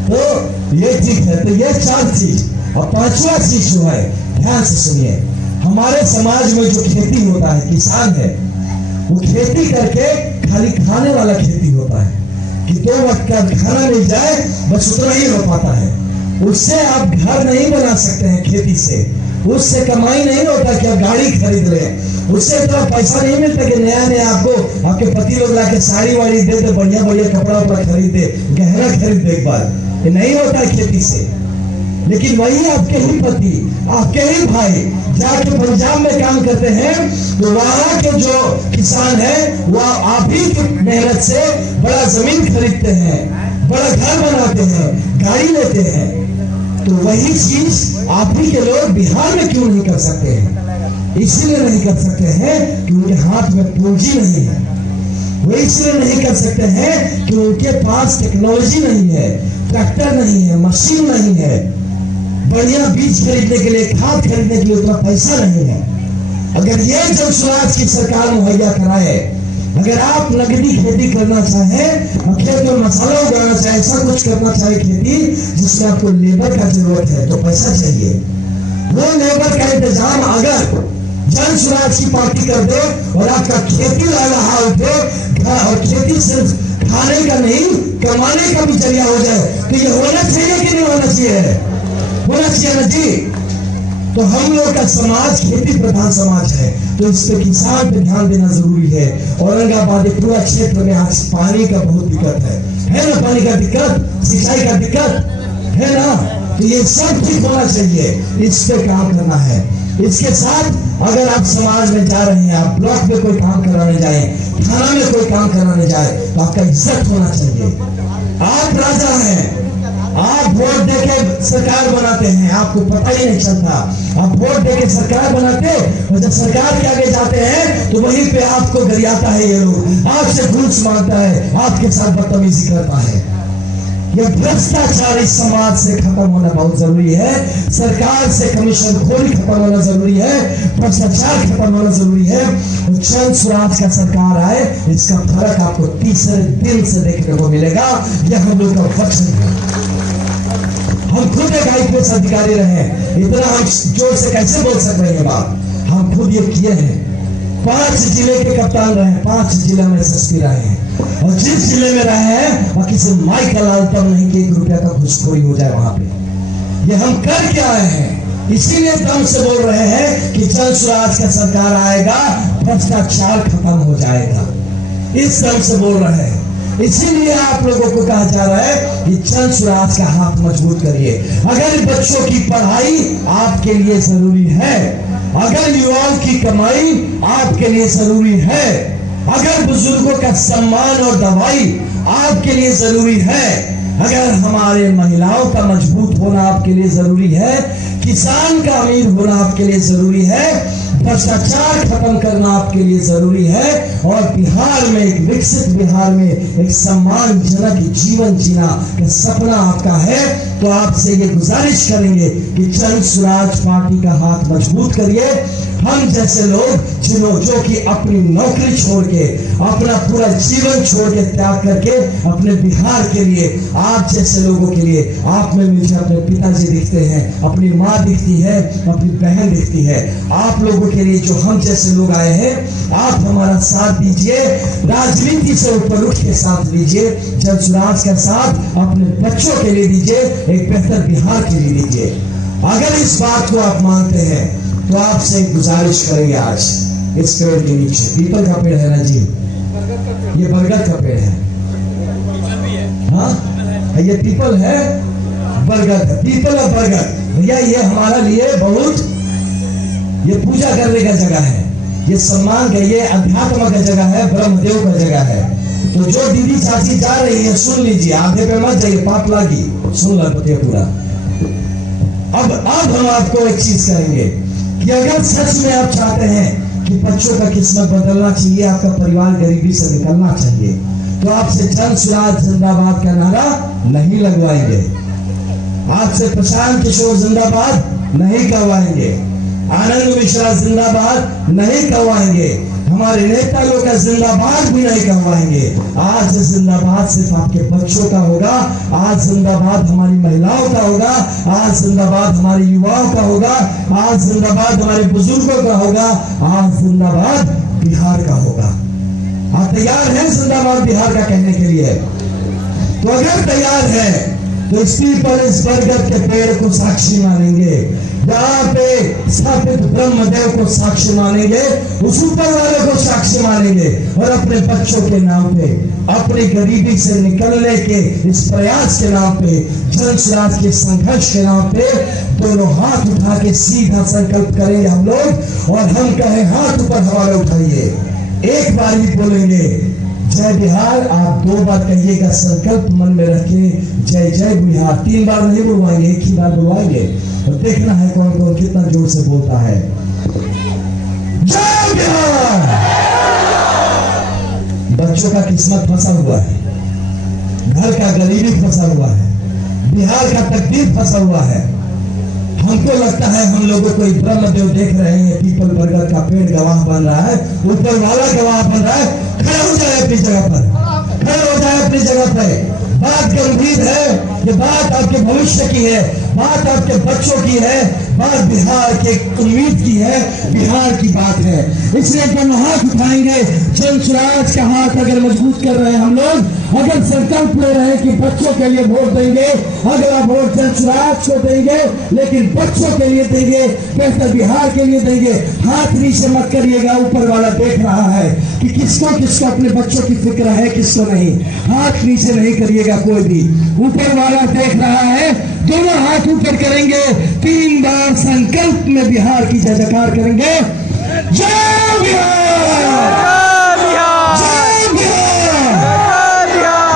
तो ये ठीक है। तो ये 4 चीज। और 5वां चीज जो है, ध्यान से सुनिए, हमारे समाज में जो खेती होता है, किसान है, वो खेती करके खाली खाने वाला खेती होता है कि 2 वक्त का खाना मिल जाए, बस उतना ही हो पाता है। उससे आप घर नहीं बना सकते हैं खेती से, उससे कमाई नहीं होता कि आप गाड़ी खरीद लें, उससे इतना पैसा नहीं मिलता कि नया आपको आपके पति लोग लाके साड़ी वाड़ी दे दे, बढ़िया कपड़ा उपड़ा खरीद दे, गहना खरीद दे। एक बार ये नहीं होता है खेती से। लेकिन वही आपके ही पति, आपके ही भाई जाके पंजाब में काम करते हैं, तो वहां के जो किसान है वह आप ही की मेहनत से बड़ा जमीन खरीदते हैं, बड़ा घर बनाते हैं, गाड़ी लेते हैं। तो वही चीज आप ही के लोग बिहार में क्यों नहीं कर सकते हैं? इसलिए नहीं कर सकते हैं कि उनके हाथ में पूंजी नहीं है, वो इसलिए नहीं कर सकते हैं कि उनके पास टेक्नोलॉजी नहीं है, ट्रैक्टर नहीं है, मशीन नहीं है, बढ़िया बीज खरीदने के लिए, खाद खरीदने के लिए उतना पैसा नहीं है। अगर ये जन स्वराज की सरकार मुहैया कराए, अगर आप नगदी खेती करना चाहें और खेत में मसाला उगाना चाहे, ऐसा कुछ करना चाहे खेती जिसमें आपको लेबर का जरूरत है, तो पैसा चाहिए। वो लेबर का इंतजाम अगर जन स्वराज की पार्टी कर दे और आपका खेती रहा उठे और खेती सिर्फ खाने का नहीं कमाने का भी जरिया हो जाए, तो ये होना चाहिए कि नहीं होना चाहिए? होना चाहिए ना जी। तो हम लोग का समाज खेती प्रधान समाज है, तो इस पे किसान पे ध्यान देना जरूरी है। औरंगाबाद पूरा क्षेत्र में आज पानी का बहुत दिक्कत है ना? पानी का दिक्कत, सिंचाई का दिक्कत है ना? तो ये सब ठीक होना चाहिए, इस पे काम करना है। इसके साथ अगर आप समाज में जा रहे हैं, आप ब्लॉक में कोई काम कराने जाए, थाना में कोई काम कराने जाए, तो आपका इज्जत होना चाहिए। आप राजा हैं, आप वोट देके सरकार बनाते हैं, आपको पता ही नहीं चलता। आप वोट देके सरकार बनाते और जब सरकार के आगे जाते हैं तो वहीं पे आपको गरियाता है ये लोग, आपसे घूस मांगता है, आपके साथ बदतमीजी करता है। यह भ्रष्टाचार इस समाज से खत्म होना बहुत जरूरी है। सरकार से कमीशन खोरी खत्म होना जरूरी है, भ्रष्टाचार खत्म होना जरूरी है। जन स्वराज का सरकार आए, इसका फर्क आपको तीसरे दिन से देखने को मिलेगा। यह हम लोग का वचन है। हम खुद एक IPS अधिकारी रहे, इतना हम जोर से कैसे बोल सक रहे हैं बात? हम खुद ये किए हैं। 5 जिले के कप्तान रहे, 5 जिले में SSP रहे हैं, और जिस जिले में रहे हैं वहां किसी माई का लालतम नहीं कि 1 रुपया का घुसखोरी हो जाए वहां पे। ये हम कर क्या आए हैं, इसीलिए दम से बोल रहे हैं कि जन स्वराज का सरकार आएगा, भ्रष्टाचार खत्म हो जाएगा, इस दम से बोल रहे हैं। इसीलिए आप लोगों को कहा जा रहा है कि जन स्वराज का हाथ मजबूत करिए। अगर बच्चों की पढ़ाई आपके लिए जरूरी है, अगर युवाओं की कमाई आपके लिए जरूरी है, अगर बुजुर्गों का सम्मान और दवाई आपके लिए जरूरी है, अगर हमारे महिलाओं का मजबूत होना आपके लिए जरूरी है, किसान का अमीर होना आपके लिए जरूरी है, भ्रष्टाचार खत्म करना आपके लिए जरूरी है, और बिहार में, एक विकसित बिहार में एक सम्मानजनक जीवन जीना का सपना आपका है, तो आपसे ये गुजारिश करेंगे कि जन स्वराज पार्टी का हाथ मजबूत करिए। हम जैसे लोग जो कि अपनी नौकरी छोड़ के, अपना पूरा जीवन छोड़ के, त्याग करके अपने बिहार के लिए, आप जैसे लोगों के लिए, आप में मुझे अपने पिताजी दिखते हैं, अपनी माँ दिखती है, अपनी बहन दिखती है। आप लोगों के लिए जो हम जैसे लोग आए हैं, आप हमारा साथ दीजिए, राजनीति से ऊपर उठ के साथ लीजिए, जन स्वराज का साथ अपने बच्चों के लिए दीजिए, एक बेहतर बिहार के लिए दीजिए। अगर इस बात को आप मानते हैं तो आपसे गुजारिश करेंगे, आज इस पेड़ के नीचे, पीपल का पेड़ है ना जी, ये बरगद का पेड़ है, हाँ ये पीपल है, बरगद है, पीपल और बरगद। भैया ये हमारा लिए बहुत, ये पूजा करने का जगह है, ये सम्मान का, ये अध्यात्म का जगह है, ब्रह्मदेव का जगह है। तो जो दीदी चाची जा रही है, सुन लीजिए, आधे पे मत जाइए, पाप लागी, सुन लो पूरा। अब हम आपको एक चीज कहेंगे कि अगर सच में आप चाहते हैं कि बच्चों का किस्मत बदलना चाहिए, आपका परिवार गरीबी से निकलना चाहिए, तो आपसे जन स्वराज जिंदाबाद का नारा नहीं लगवाएंगे, आपसे प्रशांत किशोर जिंदाबाद नहीं करवाएंगे, आनंद मिश्रा जिंदाबाद नहीं करवाएंगे, हमारे नेता लोग का जिंदाबाद भी नहीं करवाएंगे। आज जिंदाबाद सिर्फ आपके बच्चों का होगा, आज जिंदाबाद हमारी महिलाओं का होगा, आज जिंदाबाद हमारे युवाओं का होगा, आज जिंदाबाद हमारे बुजुर्गों का होगा, आज जिंदाबाद बिहार का होगा। आप तैयार हैं जिंदाबाद बिहार का कहने के लिए? तो अगर तैयार है तो इस पीपल, इस बरगद के पेड़ को साक्षी मानेंगे, यहाँ पे स्थापित ब्रह्मदेव को साक्षी मानेंगे, उस ऊपर वाले को साक्षी मानेंगे, और अपने बच्चों के नाम पे, अपनी गरीबी से निकलने के इस प्रयास के नाम पे, जन स्वराज के संघर्ष के नाम पे दोनों हाथ उठा के सीधा संकल्प करेंगे हम लोग, और हम कहें हाथ ऊपर हमारे उठाइए, एक बार ही बोलेंगे जय बिहार, आप 2 बार कहिएगा, संकल्प मन में रखें, जय जय बिहार। 3 बार नहीं बुलवाएंगे, एक ही बार बुलवाएंगे, और देखना है कौन कौन कितना जोर से बोलता है। बच्चों का किस्मत फंसा हुआ है, घर का गरीबी फंसा हुआ है, बिहार का तकदीर फंसा हुआ है। हमको लगता है हम लोगों को ब्रह्मदेव देख रहे हैं, पीपल बरगद का पेड़ गवाह बन रहा है, ऊपर वाला गवाह बन रहा है। खड़ा हो जाए अपनी जगह पर, खड़ा हो जाए अपनी जगह पर। बात गंभीर है, ये बात आपके भविष्य की है, बात आपके बच्चों की है, बात बिहार के उम्मीद की है, बिहार की बात है। इसलिए जब हाथ उठाएंगे, जन स्वराज का हाथ अगर मजबूत कर रहे हैं हम लोग, अगर संकल्प ले रहे हैं कि बच्चों के लिए वोट देंगे, अगर आप वोट जन स्वराज को देंगे लेकिन बच्चों के लिए देंगे, बेहतर बिहार के लिए देंगे, हाथ नीचे मत करिएगा। ऊपर वाला देख रहा है कि किसको किसको अपने बच्चों की फिक्र है, किसको नहीं। हाथ नीचे नहीं करिएगा कोई भी, ऊपर वाला देख रहा है। दोनों हाथ ऊपर करेंगे, 3 बार संकल्प में बिहार की जय जयकार करेंगे। जय बिहार, जय बिहार,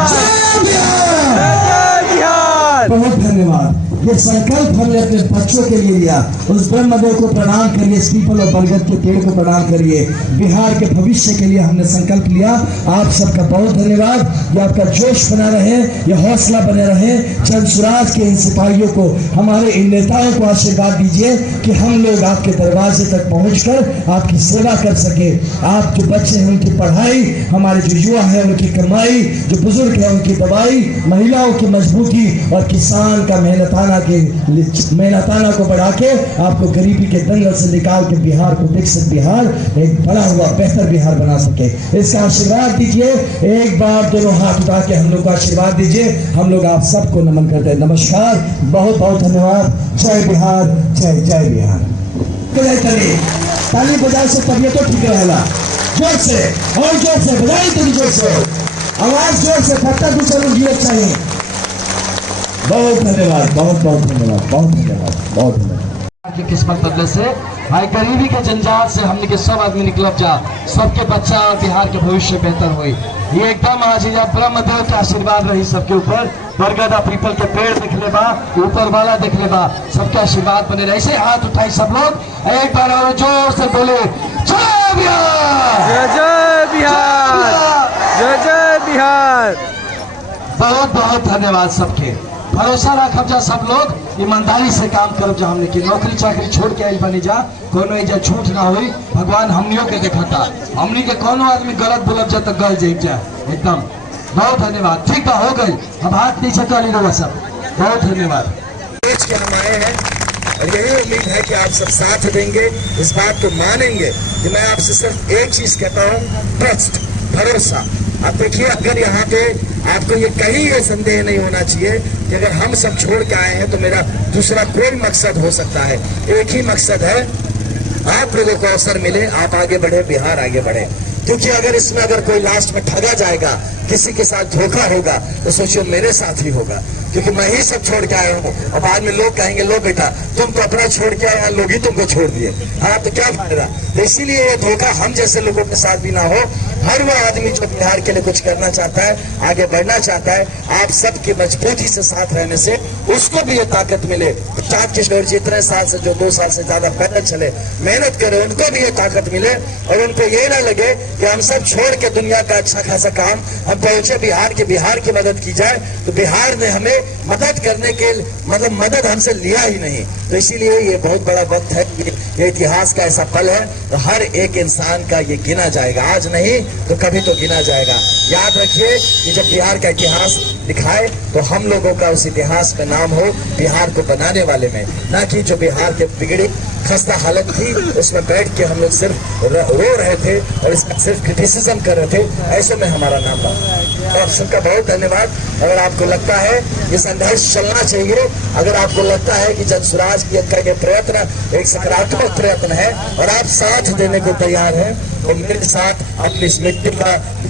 जय बिहार। बहुत धन्यवाद। ये संकल्प हमने अपने बच्चों के लिए लिया। उस ब्रह्मदेव को प्रणाम करिए, पीपल और बरगद के पेड़ को प्रणाम करिए। बिहार के भविष्य के लिए हमने संकल्प लिया। आप सबका बहुत धन्यवाद। ये आपका जोश बना रहे, ये हौसला बने रहे। जन स्वराज के इन सिपाहियों को, हमारे इन नेताओं को आशीर्वाद दीजिए कि हम लोग आपके दरवाजे तक पहुंचकर आपकी सेवा कर सके। आप जो बच्चे हैं उनकी पढ़ाई, हमारे जो युवा है उनकी कमाई, जो बुजुर्ग है उनकी दवाई, महिलाओं की मजबूती और किसान का मेहनताना को बढ़ा के आपको गरीबी के दंगल से निकाल के बिहार को विकसित बिहार, एक बड़ा हुआ बेहतर बिहार बना सके। इसका आशीर्वाद दीजिए। एक बार दोनों हाथ उठा के हम लोग को आशीर्वाद दीजिए। हम लोग आप सबको नमन करते हैं। नमस्कार, बहुत बहुत धन्यवाद। जय बिहार, जय जय बिहार। ताली बजाए से तबियत तो ठीक रहेगा। जोर से और जोर से बजाई, तो जोर से आवाज, जोर से खट्टा भी चलो चाहिए। बहुत धन्यवाद, बहुत बहुत धन्यवाद, बहुत धन्यवाद, बहुत धन्यवाद। की किस्मत बदले से भाई, गरीबी के जंजाल से हमने के सब आदमी निकल जा, सबके बच्चा और बिहार के भविष्य बेहतर हुई। ये एकदम आज ब्रह्मदेव का आशीर्वाद रही सबके ऊपर। बरगद और पीपल के पेड़ देख ले बा, ऊपर वाला देख ले बा, सबके आशीर्वाद बने रहे। ऐसे हाथ उठाई सब लोग, एक बार और जोर से बोले जय बिहार, जय जय बिहार, जय जय बिहार। बहुत बहुत धन्यवाद सबके। भरोसा रखब जा सब लोग, ईमानदारी से काम करब जा। हमने की नौकरी चाकरी छोड़ के आइल बनी जा, कोनो एजा छूट ना हुई। भगवान हमनियों के देखता, हमनी के कोनो आदमी गलत बोलब जा तो गल जाए जा एकदम। बहुत धन्यवाद। ठीक है, हो गई। अब हाथ नीचे कर लो सब। बहुत धन्यवाद। सोच के हम आए हैं और यही उम्मीद है कि आप सब साथ देंगे, इस बात को मानेंगे कि मैं आपसे सिर्फ एक चीज कहता हूँ, ट्रस्ट, भरोसा। आप देखिए, अगर यहाँ पे आपको ये कहीं ये संदेह नहीं होना चाहिए कि अगर हम सब छोड़ के आए हैं तो मेरा दूसरा कोई मकसद हो सकता है। एक ही मकसद है, आप लोगों को अवसर मिले, आप आगे बढ़े, बिहार आगे बढ़े। क्योंकि अगर इसमें अगर कोई लास्ट में ठगा जाएगा, किसी के साथ धोखा होगा, तो सोचिए मेरे साथ ही होगा। क्योंकि मैं ही सब छोड़ के आया हूँ। और बाद में लोग कहेंगे, लो बेटा तुम तो अपना छोड़ के आए, लोग ही तुमको छोड़ दिए। हाँ, तो क्या फायदा। तो इसीलिए ये धोखा हम जैसे लोगों के साथ भी ना हो। हर वो आदमी जो बिहार के लिए कुछ करना चाहता है, आगे बढ़ना चाहता है, आप सबके मजबूती से साथ रहने से उसको भी ये ताकत मिले। प्रताप किशोर जी इतने साल से, जो 2 साल से ज्यादा पैदल चले, मेहनत करे, उनको भी ये ताकत मिले। और उनको ये ना लगे कि हम सब छोड़ के दुनिया का अच्छा खासा काम हम पहुंचे बिहार की मदद की जाए, तो बिहार ने हमें मदद करने के मतलब मदद हमसे लिया ही नहीं। तो इसीलिए ये बहुत बड़ा वक्त है, ये इतिहास का ऐसा पल है, तो हर एक इंसान का ये गिना जाएगा। आज नहीं तो कभी तो गिना जाएगा। याद रखिए कि जब बिहार का इतिहास लिखाए तो हम लोगों का उस इतिहास में नाम हो, बिहार को बनाने वाले में, ना कि जो बिहार के बिगड़ी खस्ता हालत थी उसमें बैठ के हम लोग सिर्फ रो रहे थे और इसका सिर्फ क्रिटिसिज्म कर रहे थे, ऐसे में हमारा नाम था। और सबका बहुत धन्यवाद। अगर आपको लगता है ये संघर्ष चलना चाहिए, अगर आपको लगता है कि जन स्वराज का ये प्रयत्न एक सकारात्मक प्रयत्न है और आप साथ देने को तैयार हैं, तो मेरे साथ अपनी इस मिट्टी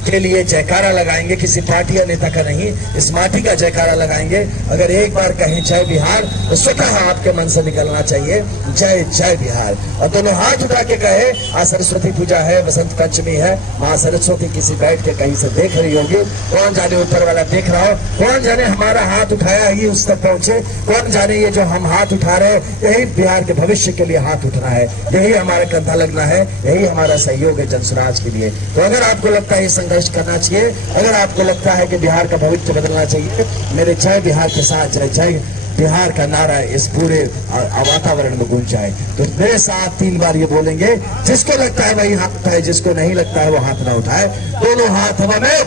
के लिए जयकारा लगाएंगे। किसी पार्टी या नेता का नहीं, इस माटी का जयकारा लगाएंगे। अगर एक बार कहें जय बिहार तो स्वतः आपके मन से निकलना चाहिए जय जय बिहार। और दोनों हाथ उठा के कहे, आज सरस्वती पूजा है, बसंत पंचमी है, माँ सरस्वती किसी बैठ के कहीं से देख रही होगी, कौन जाने ऊपर वाला देख रहा हो, कौन जाने हमारा हाथ उठाया ही उस तक पहुंचे, कौन जाने ये जो हम हाथ उठा रहे हैं यही बिहार के भविष्य के लिए हाथ उठा करना है, यही हमारा कंधा लगना है, यही हमारा सहयोग है जनसुराज के लिए। तो अगर आपको लगता है ये संघर्ष करना चाहिए, अगर आपको लगता है कि बिहार का भविष्य बदलना चाहिए, मेरे जय बिहार के साथ जय बिहार का नारा इस पूरे वातावरण में गूंज जाए। तो मेरे साथ 3 बार ये बोलेंगे, जिसको लगता है वही हाथ उठाए, जिसको नहीं लगता है वो हाथ ना उठाए, दोनों हाथ हवा में।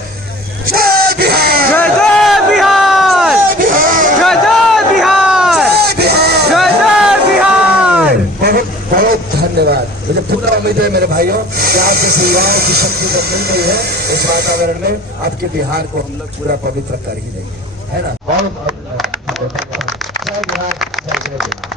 जय बिहार, जय बिहार, जय बिहार, जय बिहार। बहुत बहुत धन्यवाद। मुझे पूरा उम्मीद है मेरे भाइयों कि आप जैसे युवाओं की शक्ति जब मिल गई है इस वातावरण में, आपके बिहार को हम लोग पूरा पवित्र कर ही देंगे, है ना। बहुत बहुत धन्यवाद। जय बिहार, जय बिहार।